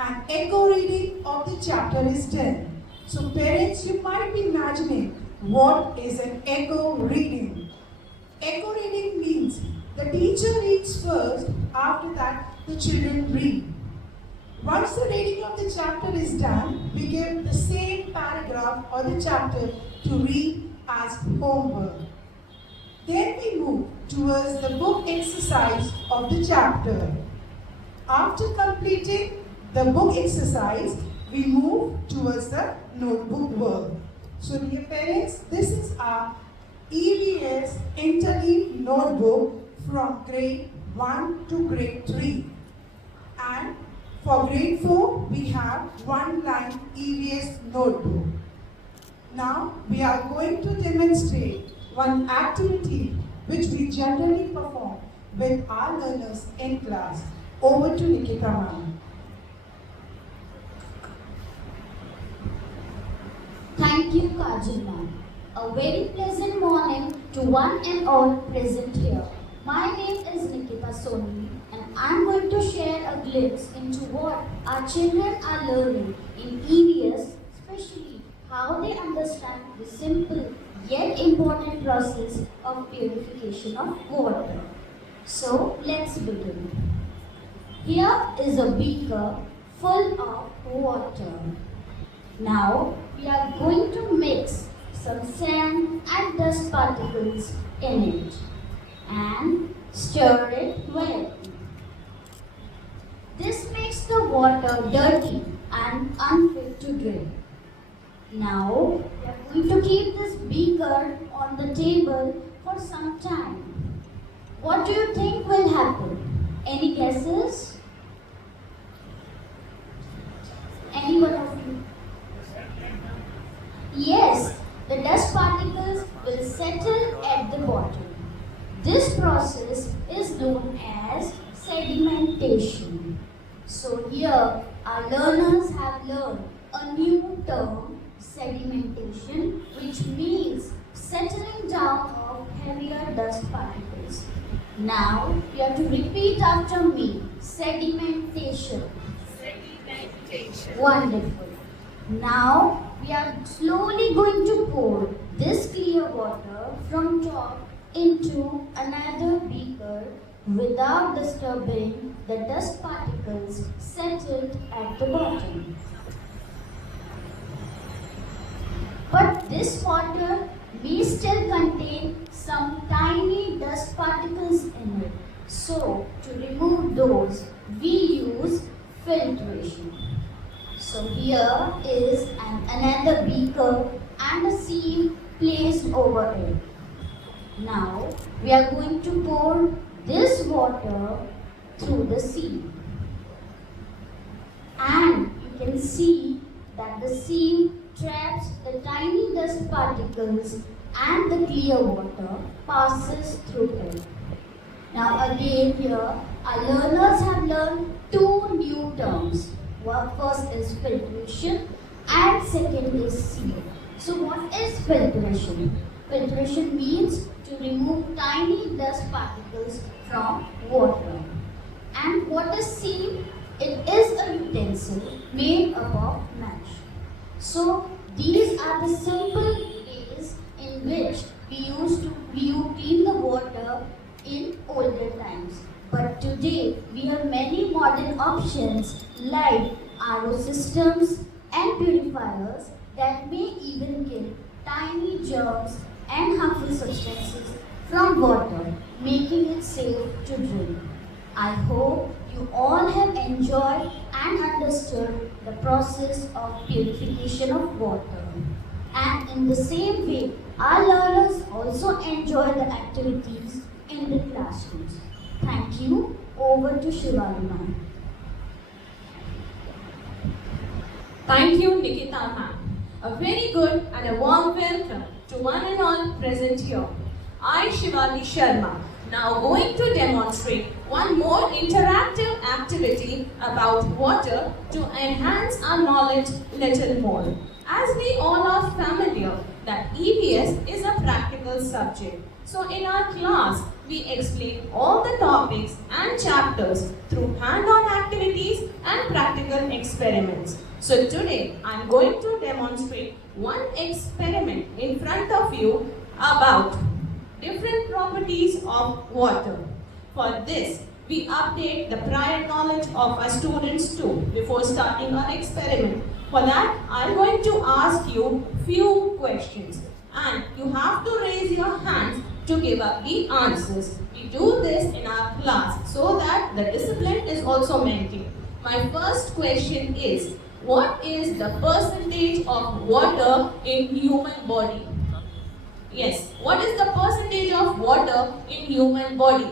An echo reading of the chapter is done. So parents, you might be imagining what is an echo reading. Echo reading means the teacher reads first, after that the children read. Once the reading of the chapter is done, we give the same paragraph or the chapter to read as homework. Then we move towards the book exercise of the chapter. After completing the book exercise, we move towards the notebook work. So dear parents, this is our EVS Interleave notebook from grade 1 to grade 3. And for grade 4, we have one-line EVS notebook. Now, we are going to demonstrate one activity which we generally perform with our learners in class. Over to Nikita ma'am. Thank you, Kajal ma'am. A very pleasant morning to one and all present here. My name is Nikita Soni and I'm going to share a glimpse into what our children are learning in EVS, especially how they understand the simple yet important process of purification of water. So let's begin. Here is a beaker full of water. Now we are going to mix some sand and dust particles in it and stir it well. This makes the water dirty and unfit to drink. Now we are going to keep this beaker on the table for some time. What do you think will happen? Any guesses? Any one of you? Yes, the dust particles will settle at the bottom. This process is known as sedimentation. So here our learners have learned a new term, sedimentation, which means settling down of heavier dust particles. Now you have to repeat after me, sedimentation. Sedimentation. Wonderful. Now we are slowly going to pour this clear water from top into another beaker without disturbing the dust particles settled at the bottom. But this water may still contain some tiny dust particles in it. So to remove those, we use filtration. So here is another beaker and a sieve placed over it. Now we are going to pour this water through the sieve. And you can see that the sieve traps the tiny dust particles and the clear water passes through it. Now again here, our learners have learned two new terms. First is filtration and second is sieve. So what is filtration? Filtration means to remove tiny dust particles from water. And what is seen? It is a utensil made up of mesh. So these are the simple ways in which we used to clean the water in older times. But today we have many modern options like RO systems and purifiers that may even kill tiny germs and harmful substances from water, making it safe to drink. I hope you all have enjoyed and understood the process of purification of water. And in the same way, our learners also enjoy the activities in the classrooms. Thank you. Over to Shivani ma'am. Thank you, Nikita ma'am. A very good and a warm welcome to one and all present here. I, Shivani Sharma, now going to demonstrate one more interactive activity about water to enhance our knowledge little more. As we all are familiar that EVS is a practical subject. So in our class, we explain all the topics and chapters through hand-on activities and practical experiments. So today, I am going to demonstrate one experiment in front of you about different properties of water. For this, we update the prior knowledge of our students too before starting our experiment. For that, I am going to ask you few questions and you have to raise your hands to give up the answers. We do this in our class so that the discipline is also maintained. My first question is, what is the percentage of water in human body? Yes, what is the percentage of water in human body?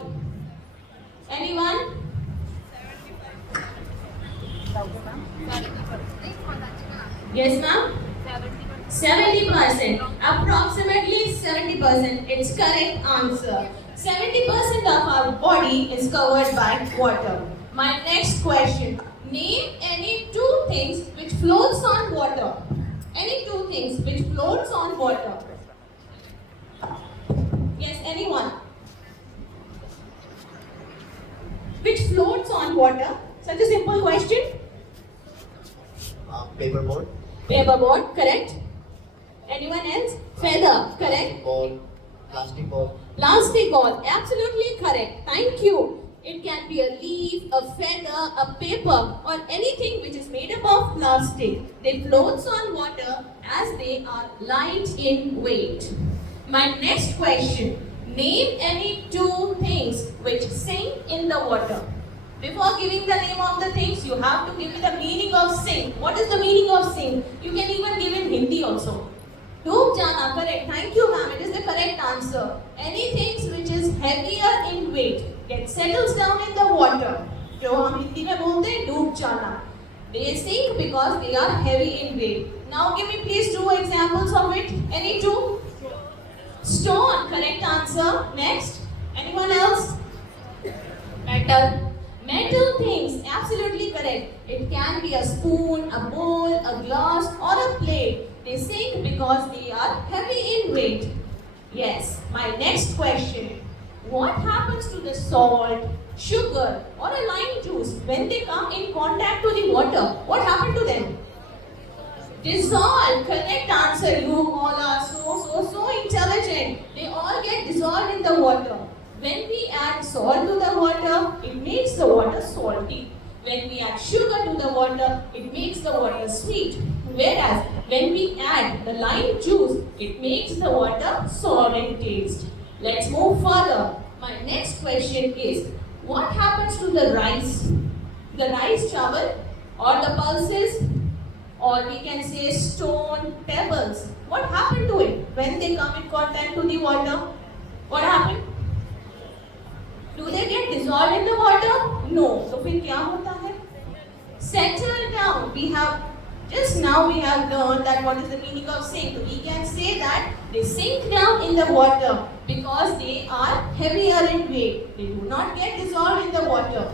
Anyone? Yes, ma'am? 70%. Approximately 70%. It's correct answer. 70% of our body is covered by water. My next question. Name any two things which floats on water. Any two things which floats on water. Yes, anyone? Which floats on water? Such a simple question. Paperboard. Paperboard, correct. Anyone else? Feather, correct. Ball. Plastic ball. Plastic ball, absolutely correct. Thank you. It can be a leaf, a feather, a paper, or anything which is made up of plastic. They float on water as they are light in weight. My next question. Name any two things which sink in the water. Before giving the name of the things, you have to give me the meaning of sink. What is the meaning of sink? You can even give in Hindi also. Doob jana, correct. Thank you, ma'am. It is the correct answer. Anything which is heavier in weight gets settles down in the water. जो हम हिंदी में बोलते हैं डूब जाना. They sink because they are heavy in weight. Now give me please two examples of it. Any two? Stone, correct answer. Next. Anyone else? Metal. Metal things, absolutely correct. It can be a spoon, a bowl, a glass or a plate. They sink because they are heavy in weight. Yes, my next question. What happens to the salt, sugar or a lime juice when they come in contact to the water? What happened to them? Dissolve, correct answer. You all are so intelligent. They all get dissolved in the water. When we add salt to the water, it makes the water salty. When we add sugar to the water, it makes the water sweet. Whereas when we add the lime juice, it makes the water sour in taste. Let's move further. My next question is, what happens to the rice? The rice trouble or the pulses or we can say stone, pebbles. What happened to it when they come in contact to the water? What happened? Do they get dissolved in the water? No. So फिर क्या होता है? Settle down. We have learned that what is the meaning of sink. We can say that they sink down in the water because they are heavier in weight. They do not get dissolved in the water.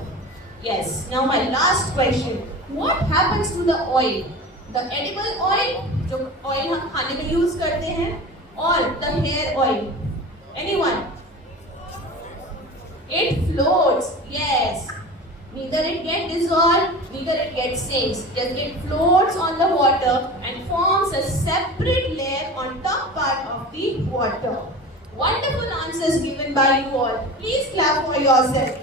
Yes. Now my last question. What happens to the oil? The edible oil, जो oil हम खाने में use करते हैं, और the hair oil? Anyone? It floats, yes. Neither it gets dissolved, neither it gets sinks. Just it floats on the water and forms a separate layer on top part of the water. Wonderful answers given by you all. Please clap for yourself.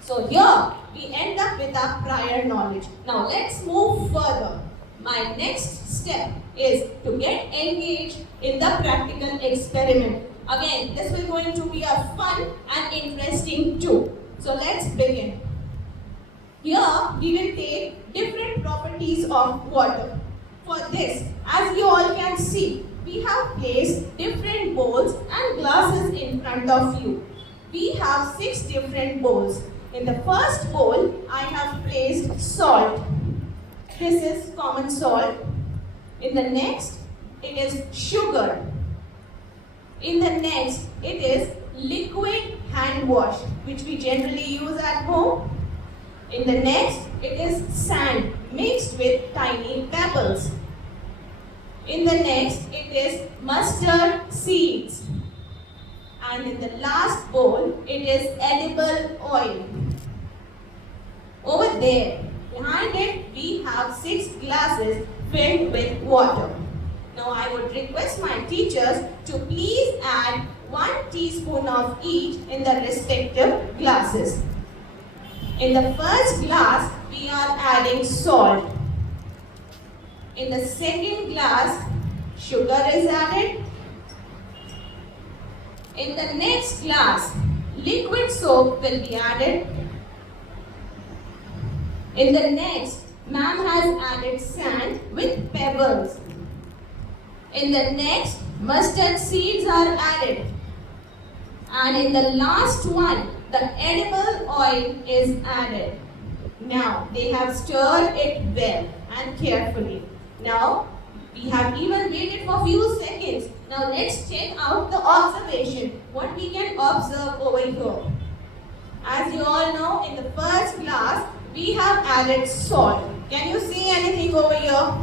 So here we end up with our prior knowledge. Now let's move further. My next step is to get engaged in the practical experiment. Again, this is going to be a fun and interesting too. So let's begin. Here we will take different properties of water. For this, as you all can see, we have placed different bowls and glasses in front of you. We have 6 different bowls. In the first bowl, I have placed salt. This is common salt. In the next, it is sugar. In the next, it is liquid hand wash, which we generally use at home. In the next, it is sand mixed with tiny pebbles. In the next, it is mustard seeds. And in the last bowl, it is edible oil. Over there, behind it, we have 6 glasses filled with water. Now I would request my teachers to please add 1 teaspoon of each in the respective glasses. In the first glass, we are adding salt. In the second glass, sugar is added. In the next glass, liquid soap will be added. In the next, ma'am has added sand with pebbles. In the next, mustard seeds are added. And in the last one, the edible oil is added. Now, they have stirred it well and carefully. Now, we have even waited for a few seconds. Now, let's check out the observation. What we can observe over here. As you all know, in the first glass, we have added salt. Can you see anything over here?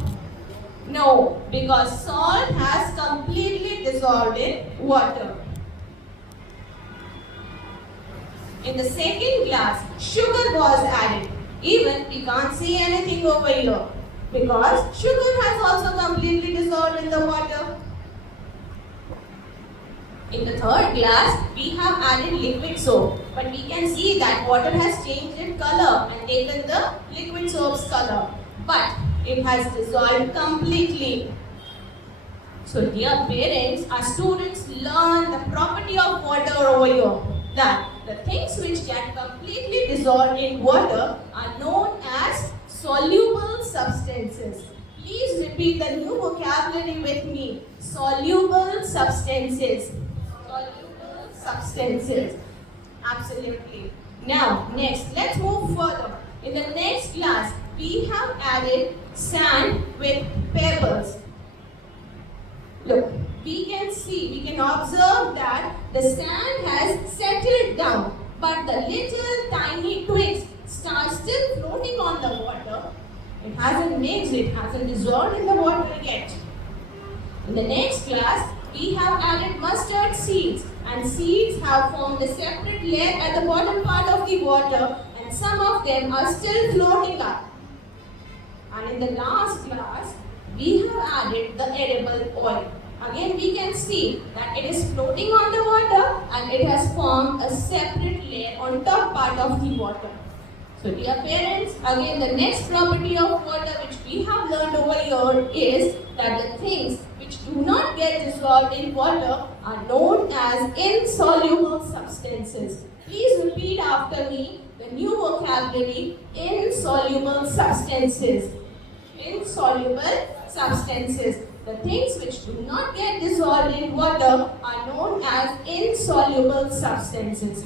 No, because salt has completely dissolved in water. In the second glass, sugar was added. Even we can't see anything over here because sugar has also completely dissolved in the water. In the third glass, we have added liquid soap, but we can see that water has changed its color and taken the liquid soap's color. But it has dissolved completely. So dear parents, our students learn the property of water over here. That the things which get completely dissolved in water are known as soluble substances. Please repeat the new vocabulary with me. Soluble substances. Soluble substances. Absolutely. Now, next, let's move further. In the next glass, we have added sand with pebbles. Look, we can observe that the sand has settled down, but the little tiny twigs are still floating on the water. It hasn't mixed, it hasn't dissolved in the water yet. In the next glass, we have added mustard seeds, and seeds have formed a separate layer at the bottom part of the water, and some of them are still floating up. And in the last glass, we have added the edible oil. Again, we can see that it is floating on the water and it has formed a separate layer on top part of the water. So dear parents, again the next property of water which we have learned over here is that the things which do not get dissolved in water are known as insoluble substances. Please repeat after me the new vocabulary: insoluble substances. Insoluble substances. The things which do not get dissolved in water are known as insoluble substances.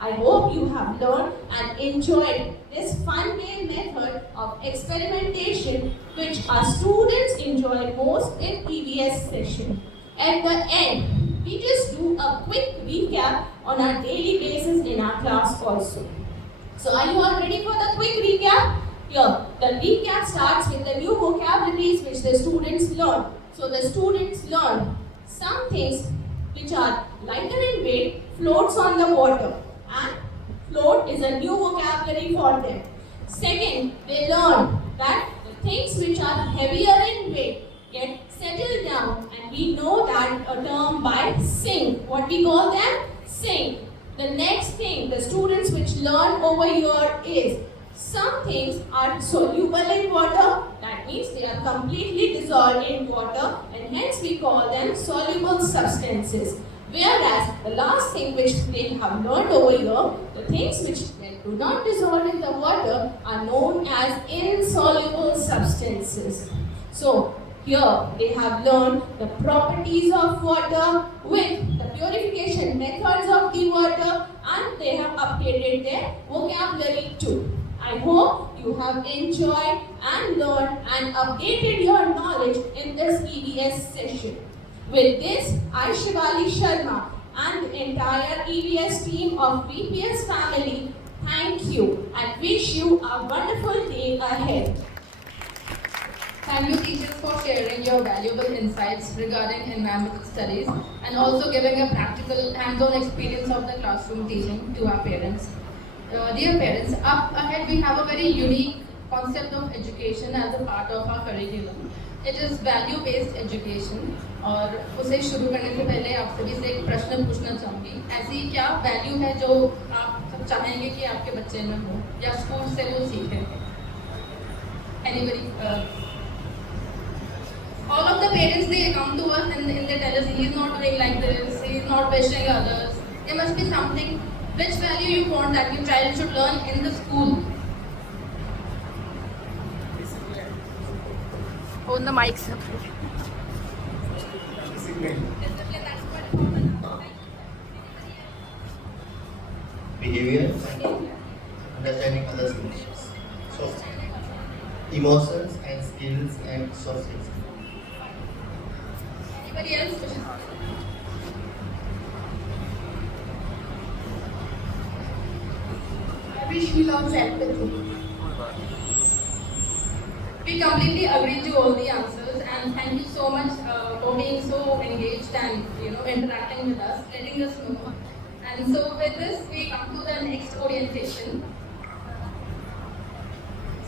I hope you have learned and enjoyed this fun game method of experimentation which our students enjoy most in previous session. At the end, we just do a quick recap on our daily basis in our class also. So are you all ready for the quick recap? Here, the recap starts with the new vocabularies which the students learn. So the students learn some things which are lighter in weight, floats on the water, and float is a new vocabulary for them. Second, they learn that the things which are heavier in weight get settled down, and we know that a term by sink. What we call them? Sink. The next thing the students which learn over here is some things are soluble in water, that means they are completely dissolved in water, and hence we call them soluble substances. Whereas the last thing which they have learned over here, the things which do not dissolve in the water are known as insoluble substances. So here they have learned the properties of water with the purification methods of the water, and they have updated their vocabulary too. I hope you have enjoyed and learned and updated your knowledge in this EVS session. With this, I, Shivali Sharma, and the entire EVS team of VPS family thank you and wish you a wonderful day ahead. Thank you, teachers, for sharing your valuable insights regarding environmental studies and also giving a practical hands-on experience of the classroom teaching to our parents. Dear parents, up ahead we have a very unique concept of education as a part of our curriculum. It is value-based education, और उसे शुरू करने से पहले आप सभी से एक प्रश्न पूछना चाहूँगी. ऐसी क्या वैल्यू है जो आप सब चाहेंगे कि आपके बच्चे में हो या स्कूल से वो सीखें? Anybody? All of the parents, they come to us and they tell us he is not doing like this, he is not wishing others. There must be something. Which value you want that your child should learn in the school? On the mic, sir. Discipline. Discipline, that's what important. Behavior. Understanding others' emotions. So, emotions and skills and soft skills. Anybody else? I wish he learns empathy. We completely agree to all the answers, and thank you so much for being so engaged and interacting with us, letting us know. And so with this, we come to the next orientation.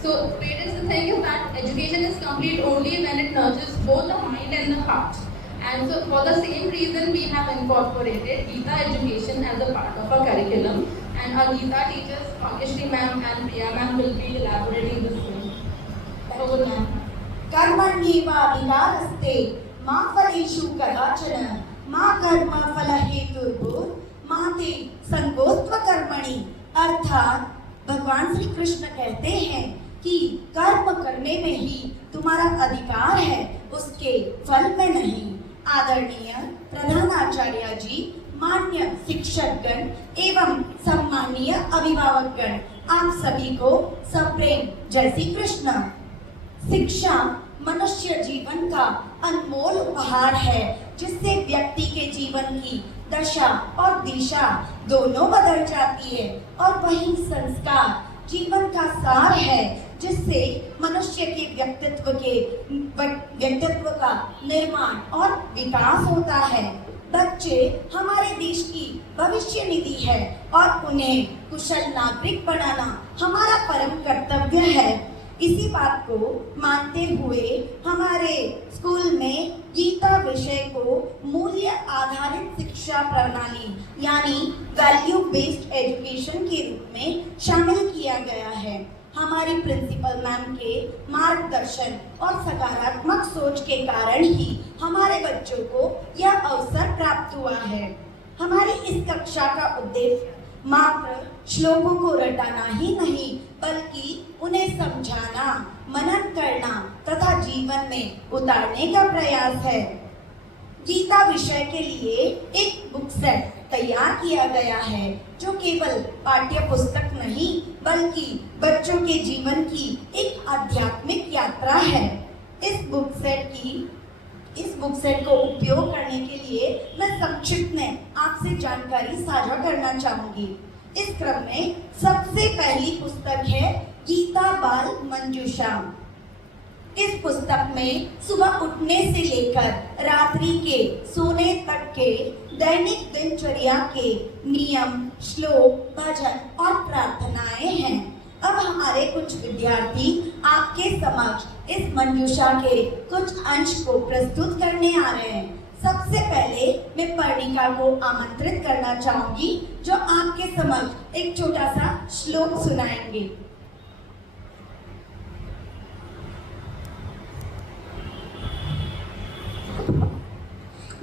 So parents, the thing is that education is complete only when it nurtures both the mind and the heart. And so for the same reason, we have incorporated Gita education as a part of our curriculum. And our Gita teachers, Pakishri ma'am and Priya ma'am, will be elaborating the same. Over ma'am. कर्मण्येवाधिकारस्ते मा फलेषु कदाचन मा कर्म फलहेतुर्भुः मा ते संगोस्त्व कर्मणि. अर्थात भगवान श्री कृष्ण कहते हैं कि कर्म करने में ही तुम्हारा अधिकार है, उसके फल में नहीं. आदरणीय प्रधानाचार्य जी, मान्य शिक्षकगण एवं सम्मानीय अभिभावकगण, आप सभी को सप्रेम जय श्री कृष्ण. शिक्षा मनुष्य जीवन का अनमोल उपहार है, जिससे व्यक्ति के जीवन की दशा और दिशा दोनों बदल जाती है, और वही संस्कार जीवन का सार है, जिससे मनुष्य के व्यक्तित्व का निर्माण और विकास होता है. बच्चे हमारे देश की भविष्य निधि है और उन्हें कुशल नागरिक बनाना हमारा परम कर्तव्य है. इसी बात को मानते हुए हमारे स्कूल में गीता विषय को मूल्य आधारित शिक्षा प्रणाली यानी वैल्यू बेस्ड एजुकेशन के रूप में शामिल किया गया है. हमारी प्रिंसिपल मैम के मार्गदर्शन और सकारात्मक सोच के कारण ही हमारे बच्चों को यह अवसर प्राप्त हुआ है. हमारी इस कक्षा का उद्देश्य मात्र श्लोकों को रटाना ही नहीं, बल्कि उन्हें समझाना, मनन करना तथा जीवन में उतारने का प्रयास है. गीता विषय के लिए एक बुक सेट तैयार किया गया है, जो केवल पाठ्य पुस्तक नहीं बल्कि बच्चों के जीवन की एक आध्यात्मिक यात्रा है. इस बुक सेट को उपयोग करने के लिए मैं संक्षिप्त में आपसे जानकारी साझा करना चाहूंगी. इस क्रम में सबसे पहली पुस्तक है गीता बाल मंजूषा। इस पुस्तक में सुबह उठने से लेकर रात्रि के सोने तक के दैनिक दिनचर्या के नियम, श्लोक, भजन और प्रार्थनाएं हैं। अब हमारे कुछ विद्यार्थी आपके समक्ष इस मंजूषा के कुछ अंश को प्रस्तुत करने आ रहे हैं। सबसे पहले मैं पर्णिका को आमंत्रित करना चाहूंगी, जो आपके समक्ष एक छोटा सा श्लोक सुनाएंगे।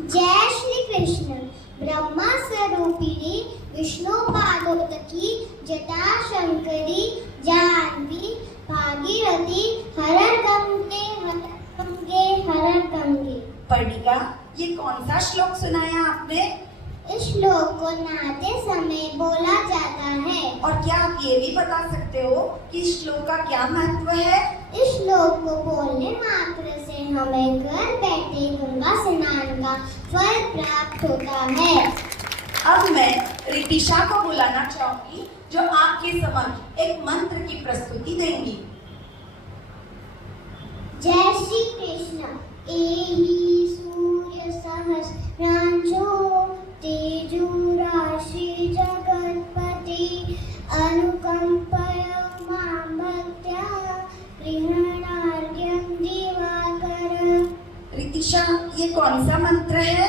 जय श्री कृष्ण। ब्रह्मा स्वरूपिणी विष्णु पार्वती जटा शंकरी जानवी भागीरथी हर गंगे। पर्णिका, ये कौन सा श्लोक सुनाया आपने? इस श्लोक को नहाते समय बोला जाता है। और क्या आप ये भी बता सकते हो कि इस श्लोक का क्या महत्व है? इस श्लोक को बोलने मात्र से हमें घर बैठे गंगा स्नान का फल प्राप्त होता है। अब मैं रितिशा को बुलाना चाहूंगी, जो आपके समक्ष एक मंत्र की प्रस्तुति देंगी। जय श्री कृष्ण। एहि सूर्य सहस्रांशो तेजोराशि जगत्पति अनुकंपय मां भक्त्या गृह्णार्घ्यं दिवाकर। रितिशा, ये कौन सा मंत्र है?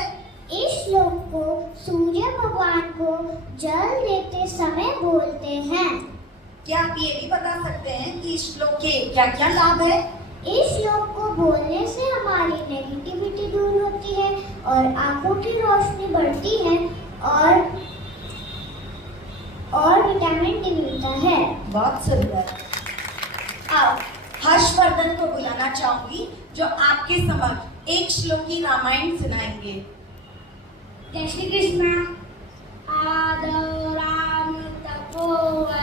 इस श्लोक को सूर्य भगवान को जल देते समय बोलते हैं। क्या आप ये भी बता सकते हैं कि इस श्लोक के क्या क्या लाभ है? इस श्लोक को बोलने से हमारी नेगेटिविटी दूर होती है और आंखों की रोशनी बढ़ती है और विटामिन डी मिलता है। बहुत सुंदर। अब हर्षवर्धन को बुलाना चाहूंगी, जो आपके समक्ष एक श्लोकी रामायण सुनाएंगे। जय श्री कृष्ण। आदराम तपोवनाधिगमन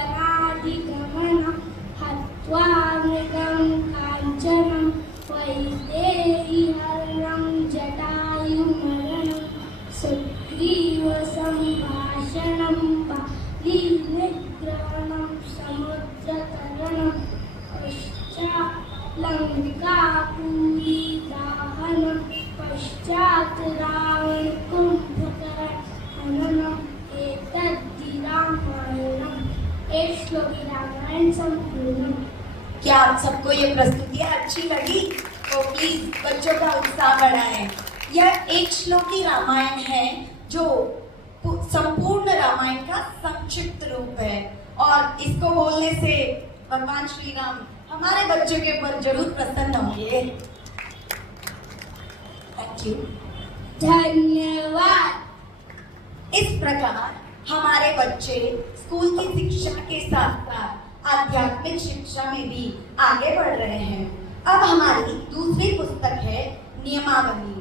हत्वा मृगं कांचनं वैदेही हरणं जटायुमरणं सुग्रीव संभाषणं बाली निग्रहणं समुद्रतरणं पश्चात् लंकापुरी दाहनं पश्चात् रावण कुंभकर्णनं एतद्धि रामायणम्। एक श्लोकी रामायण संपूर्ण। क्या आप सबको ये प्रस्तुतियाँ अच्छी लगी? तो प्लीज बच्चों का उत्साह बढ़ाएं। यह एक श्लोकी रामायण है, जो संपूर्ण रामायण का संक्षिप्त रूप है, और इसको बोलने से भगवान श्री राम हमारे बच्चों के ऊपर जरूर प्रसन्न होंगे। Thank you. धन्यवाद। इस प्रकार हमारे बच्चे स्कूल की शिक्षा के साथ साथ आध्यात्मिक शिक्षा में भी आगे बढ़ रहे हैं। अब हमारी दूसरी पुस्तक है नियमावली,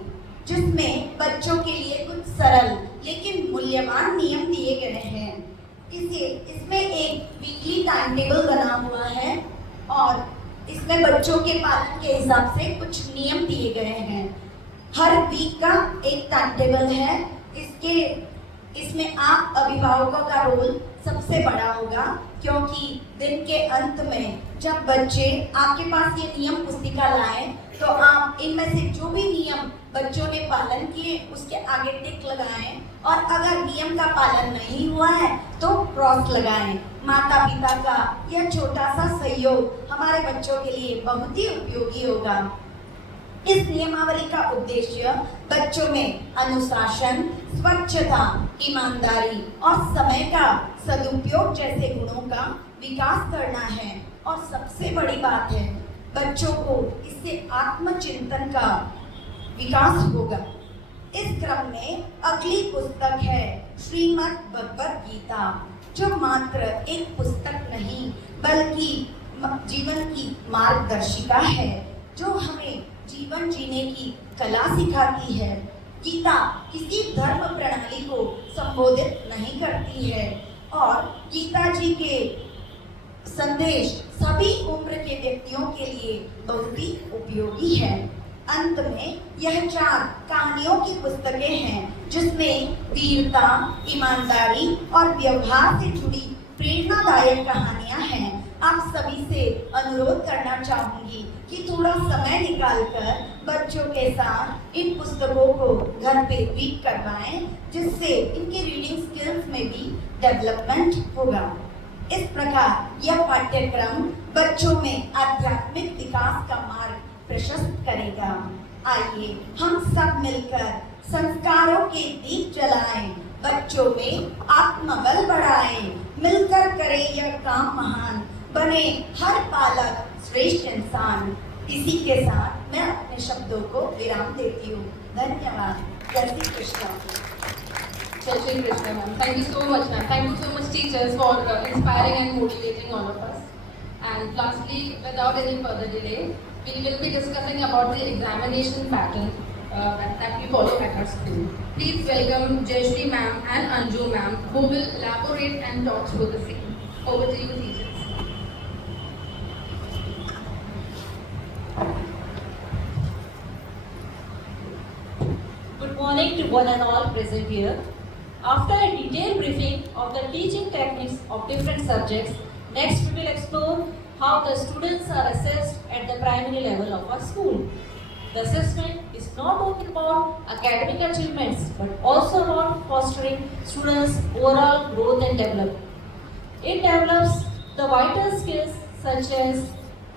जिसमें बच्चों के लिए कुछ सरल लेकिन मूल्यवान नियम दिए गए हैं। इसमें एक वीकली टाइम टेबल बना हुआ है और इसमें बच्चों के पालन के हिसाब से कुछ नियम दिए गए हैं। हर वीक का एक टाइम टेबल है। इसमें आप अभिभावकों का रोल सबसे बड़ा होगा, क्योंकि दिन के अंत में जब बच्चे आपके पास ये नियम पुस्तिका लाएं, तो आप इनमें से जो भी नियम बच्चों ने पालन किए उसके आगे टिक लगाएं, और अगर नियम का पालन नहीं हुआ है तो क्रॉस लगाएं। माता पिता का यह छोटा सा सहयोग हमारे बच्चों के लिए बहुत ही उपयोगी होगा। इस नियमावली का उद्देश्य बच्चों में अनुशासन, स्वच्छता, ईमानदारी और समय का सदुपयोग जैसे गुणों का विकास करना है। और सबसे बड़ी बात है, बच्चों को इससे आत्मचिंतन का विकास होगा। इस क्रम में अगली पुस्तक है श्रीमद् भगवद गीता, जो मात्र एक पुस्तक नहीं बल्कि जीवन की मार्गदर्शिका है, जो हमें जीवन जीने की कला सिखाती है। गीता किसी धर्म प्रणाली को संबोधित नहीं करती है, और गीता जी के संदेश सभी उम्र के व्यक्तियों के लिए बहुत ही उपयोगी है। अंत में यह 4 कहानियों की पुस्तकें हैं, जिसमें वीरता, ईमानदारी और व्यवहार से जुड़ी प्रेरणादायक कहानियां हैं। आप सभी से अनुरोध करना चाहूंगी कि थोड़ा समय निकालकर बच्चों के साथ इन पुस्तकों को घर पे रीड करवाएं, जिससे इनके रीडिंग स्किल्स में भी डेवलपमेंट होगा। इस प्रकार यह पाठ्यक्रम बच्चों में आध्यात्मिक विकास का मार्ग प्रशस्त करेगा। आइए हम सब मिलकर संस्कारों के दीप जलाएं, बच्चों में आत्मबल बढ़ाएं, मिलकर करें यह काम महान, बने हर बालक श्रेष्ठ इंसान। इसी के साथ मैं अपने शब्दों को विराम देती हूँ। धन्यवाद। जय Shri Krishna. Jai Shri Krishna, ma'am. Thank you so much, ma'am. Thank you so much, teachers, for inspiring and motivating all of us. And lastly, without any further delay, we will be discussing about the examination pattern that we follow at our school. Please welcome Jai Shri ma'am and Anju ma'am, who will elaborate and talk through the same. Over to you, teachers. Good morning to one and all present here. After a detailed briefing of the teaching techniques of different subjects, next we will explore how the students are assessed at the primary level of our school. The assessment is not only about academic achievements but also about fostering students' overall growth and development. It develops the vital skills such as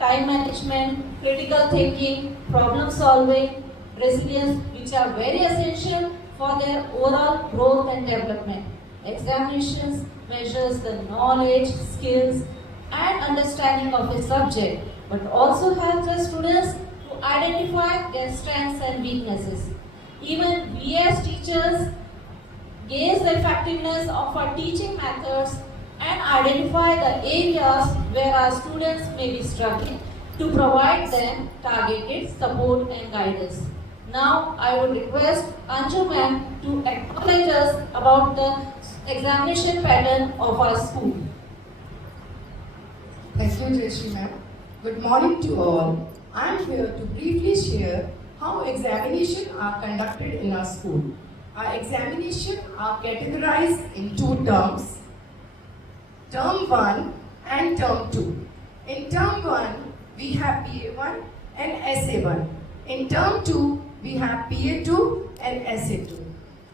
time management, critical thinking, problem solving, resilience, which are very essential for their overall growth and development. Examinations measures the knowledge, skills and understanding of a subject, but also helps the students to identify their strengths and weaknesses. Even we as teachers gauge the effectiveness of our teaching methods and identify the areas where our students may be struggling to provide them targeted support and guidance. Now, I would request Anju ma'am to acknowledge us about the examination pattern of our school. Thank you, Jayashree ma'am. Good morning to all. I am here to briefly share how examinations are conducted in our school. Our examinations are categorized in two terms, Term 1 and Term 2. In Term 1, we have PA1 and SA1. In Term 2, we have PA2 and SA2.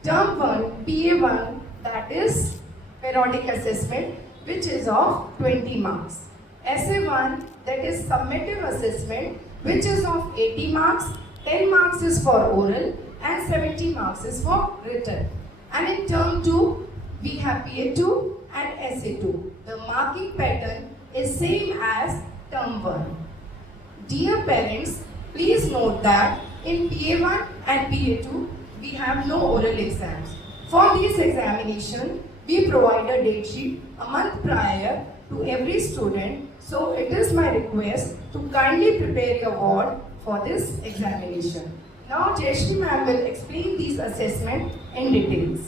Term 1, PA1, that is periodic assessment, which is of 20 marks. SA1, that is summative assessment, which is of 80 marks, 10 marks is for oral and 70 marks is for written. And in Term 2, we have PA2 and SA2. The marking pattern is same as Term 1. Dear parents, please note that in PA1 and PA2, we have no oral exams. For these examinations, we provide a date sheet a month prior to every student. So it is my request to kindly prepare your ward for this examination. Now Jayashree ma'am will explain these assessments in details.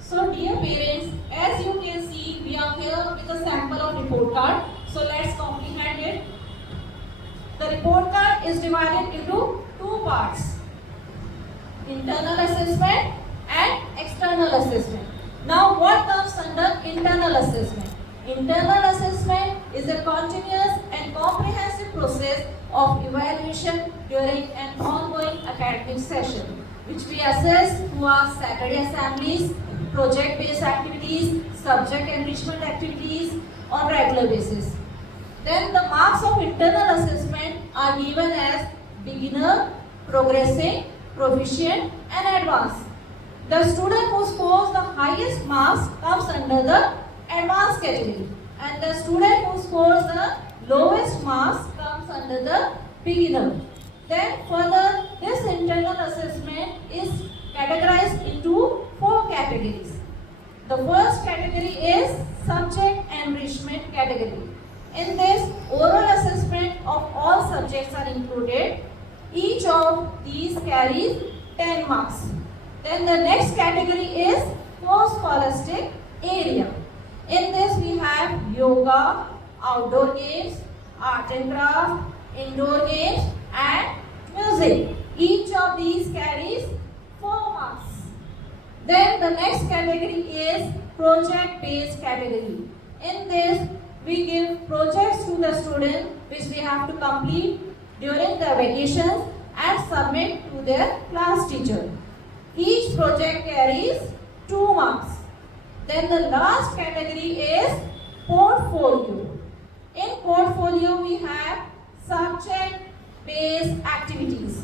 So dear parents, as you can see, we are here with a sample of report card. So let's comprehend it. The report card is divided into two parts, internal assessment and external assessment. Now what comes under internal assessment? Internal assessment is a continuous and comprehensive process of evaluation during an ongoing academic session, which we assess through our Saturday assemblies, project-based activities, subject enrichment activities on regular basis. Then the marks of internal assessment are given as beginner, progressing, proficient and advanced. The student who scores the highest marks comes under the advanced category, and the student who scores the lowest marks comes under the beginner. Then further, this internal assessment is categorized into four categories. The first category is subject enrichment category. In this, oral assessment of all subjects are included. Each of these carries 10 marks. Then the next category is post-scholastic area. In this we have yoga, outdoor games, art and craft, indoor games and music. Each of these carries 4 marks. Then the next category is project-based category. In this we give projects to the student which they have to complete during the vacations and submit to their class teacher. Each project carries 2 marks. Then the last category is portfolio. In portfolio we have subject-based activities.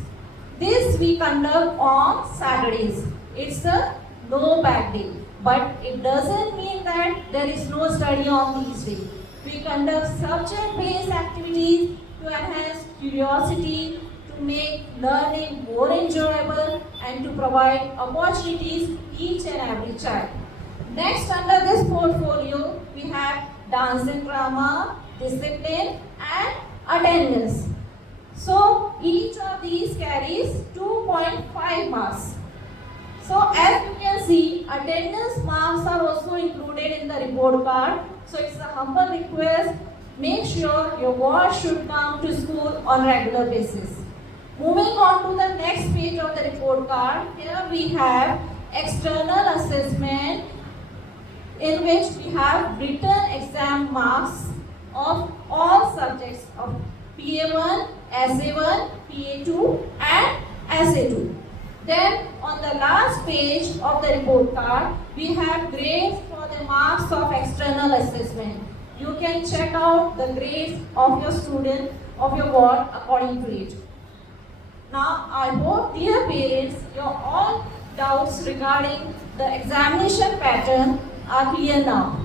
This we conduct on Saturdays. It's a no back day. But it doesn't mean that there is no study on these days. We conduct subject-based activities to enhance curiosity, to make learning more enjoyable, and to provide opportunities to each and every child. Next, under this portfolio, we have dance and drama, discipline, and attendance. So, each of these carries 2.5 marks. So, as you can see, attendance marks are also included in the report card. So, it's a humble request. Make sure your ward should come to school on regular basis. Moving on to the next page of the report card, here we have external assessment in which we have written exam marks of all subjects of PA1, SA1, PA2 and SA2. Then on the last page of the report card, we have grades for the marks of external assessment. You can check out the grades of your student, of your ward according to it. Now, I hope, dear parents, your all doubts regarding the examination pattern are clear now.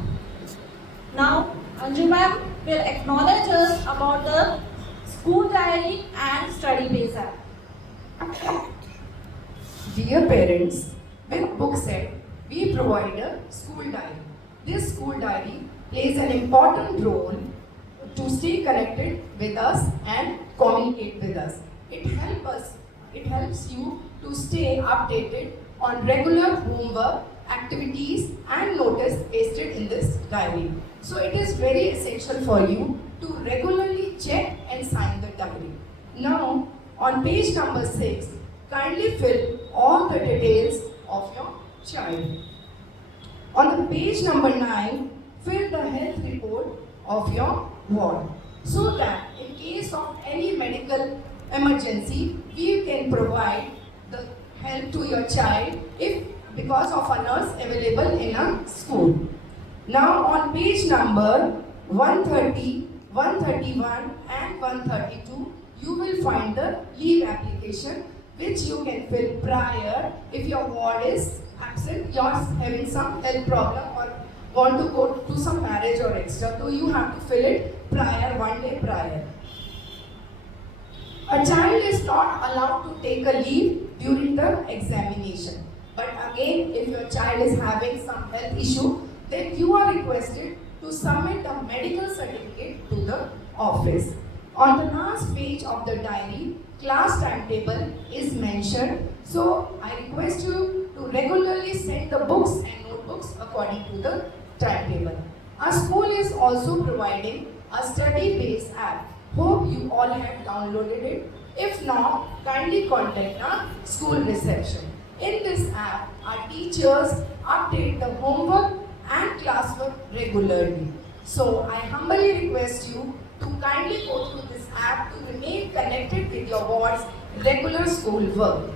Now, Anju ma'am will acknowledge us about the school diary and study base app. Dear parents, with book set, we provide a school diary. This school diary plays an important role to stay connected with us and communicate with us. It helps you to stay updated on regular homework, activities and notice pasted in this diary. So it is very essential for you to regularly check and sign the diary. Now, on page number 6, kindly fill all the details of your child. On the page number 9, fill the health report of your ward so that in case of any medical emergency, we can provide the help to your child if because of a nurse available in a school. Now on page number 130, 131 and 132, you will find the leave application which you can fill prior if your ward is absent, you're having some health problem or want to go to some marriage or extra, so you have to fill it prior, 1 day prior. A child is not allowed to take a leave during the examination. But again, if your child is having some health issue, then you are requested to submit a medical certificate to the office. On the last page of the diary, class timetable is mentioned. So I request you to regularly send the books and notebooks according to the timetable. Our school is also providing a study-based app. Hope you all have downloaded it. If not, kindly contact our school reception. In this app, our teachers update the homework and classwork regularly. So I humbly request you to kindly go through this app to remain connected with your ward's regular school work.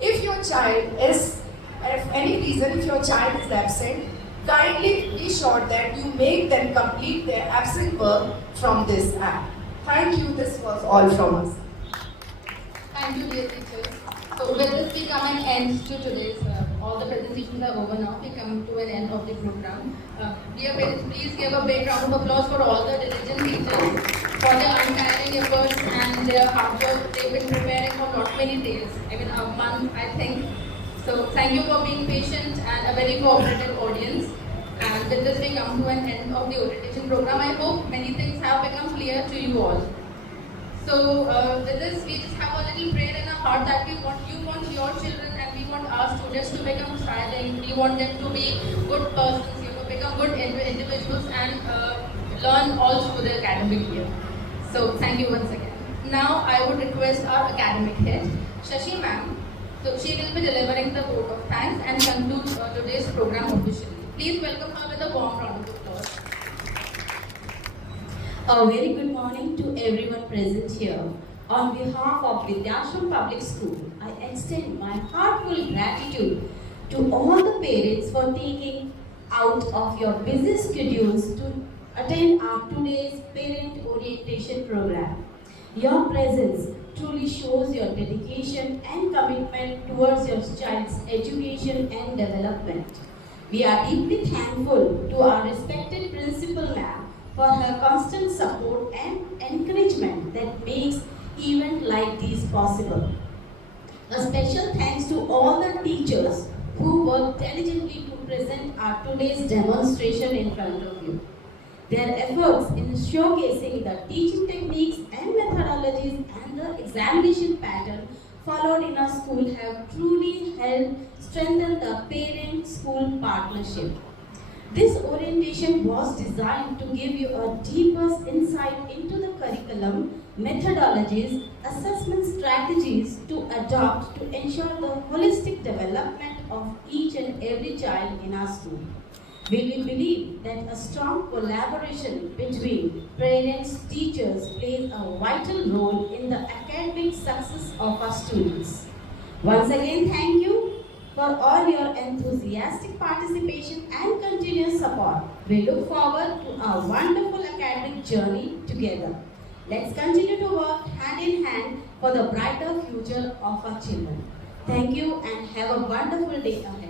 If your child is, if any reason, if your child is absent, kindly be sure that you make them complete their absent work from this app. Thank you. This was all from us. Thank you, dear teachers. So with this, we come an end to today's, all the presentations are over now. We come to an end of the program. Dear parents, please give a big round of applause for all the diligent teachers for their untiring efforts and their hard work. They've been preparing for not many days, I mean a month, I think. So thank you for being patient and a very cooperative audience. And with this, we come to an end of the orientation program. I hope many things have become clear to you all. So with this, we just have a little prayer in our heart that you want your children and we want our students to become silent. We want them to be good persons, become good individuals and learn all through the academic year. So thank you once again. Now I would request our academic head, Shashi ma'am. So she will be delivering the vote of thanks and conclude today's program officially. Please welcome her with a warm round of applause. A very good morning to everyone present here. On behalf of Vidyashram Public School, I extend my heartfelt gratitude to all the parents for taking out of your busy schedules to attend our today's parent orientation program. Your presence truly shows your dedication and commitment towards your child's education and development. We are deeply thankful to our respected principal ma'am for her constant support and encouragement that makes events like these possible. A special thanks to all the teachers who worked diligently to present our today's demonstration in front of you. Their efforts in showcasing the teaching techniques and methodologies and the examination pattern followed in our school have truly helped strengthen the parent-school partnership. This orientation was designed to give you a deeper insight into the curriculum, methodologies, assessment strategies to adopt to ensure the holistic development of each and every child in our school. We believe that a strong collaboration between parents, teachers plays a vital role in the academic success of our students. Once again, thank you for all your enthusiastic participation and continuous support. We look forward to our wonderful academic journey together. Let's continue to work hand in hand for the brighter future of our children. Thank you and have a wonderful day ahead.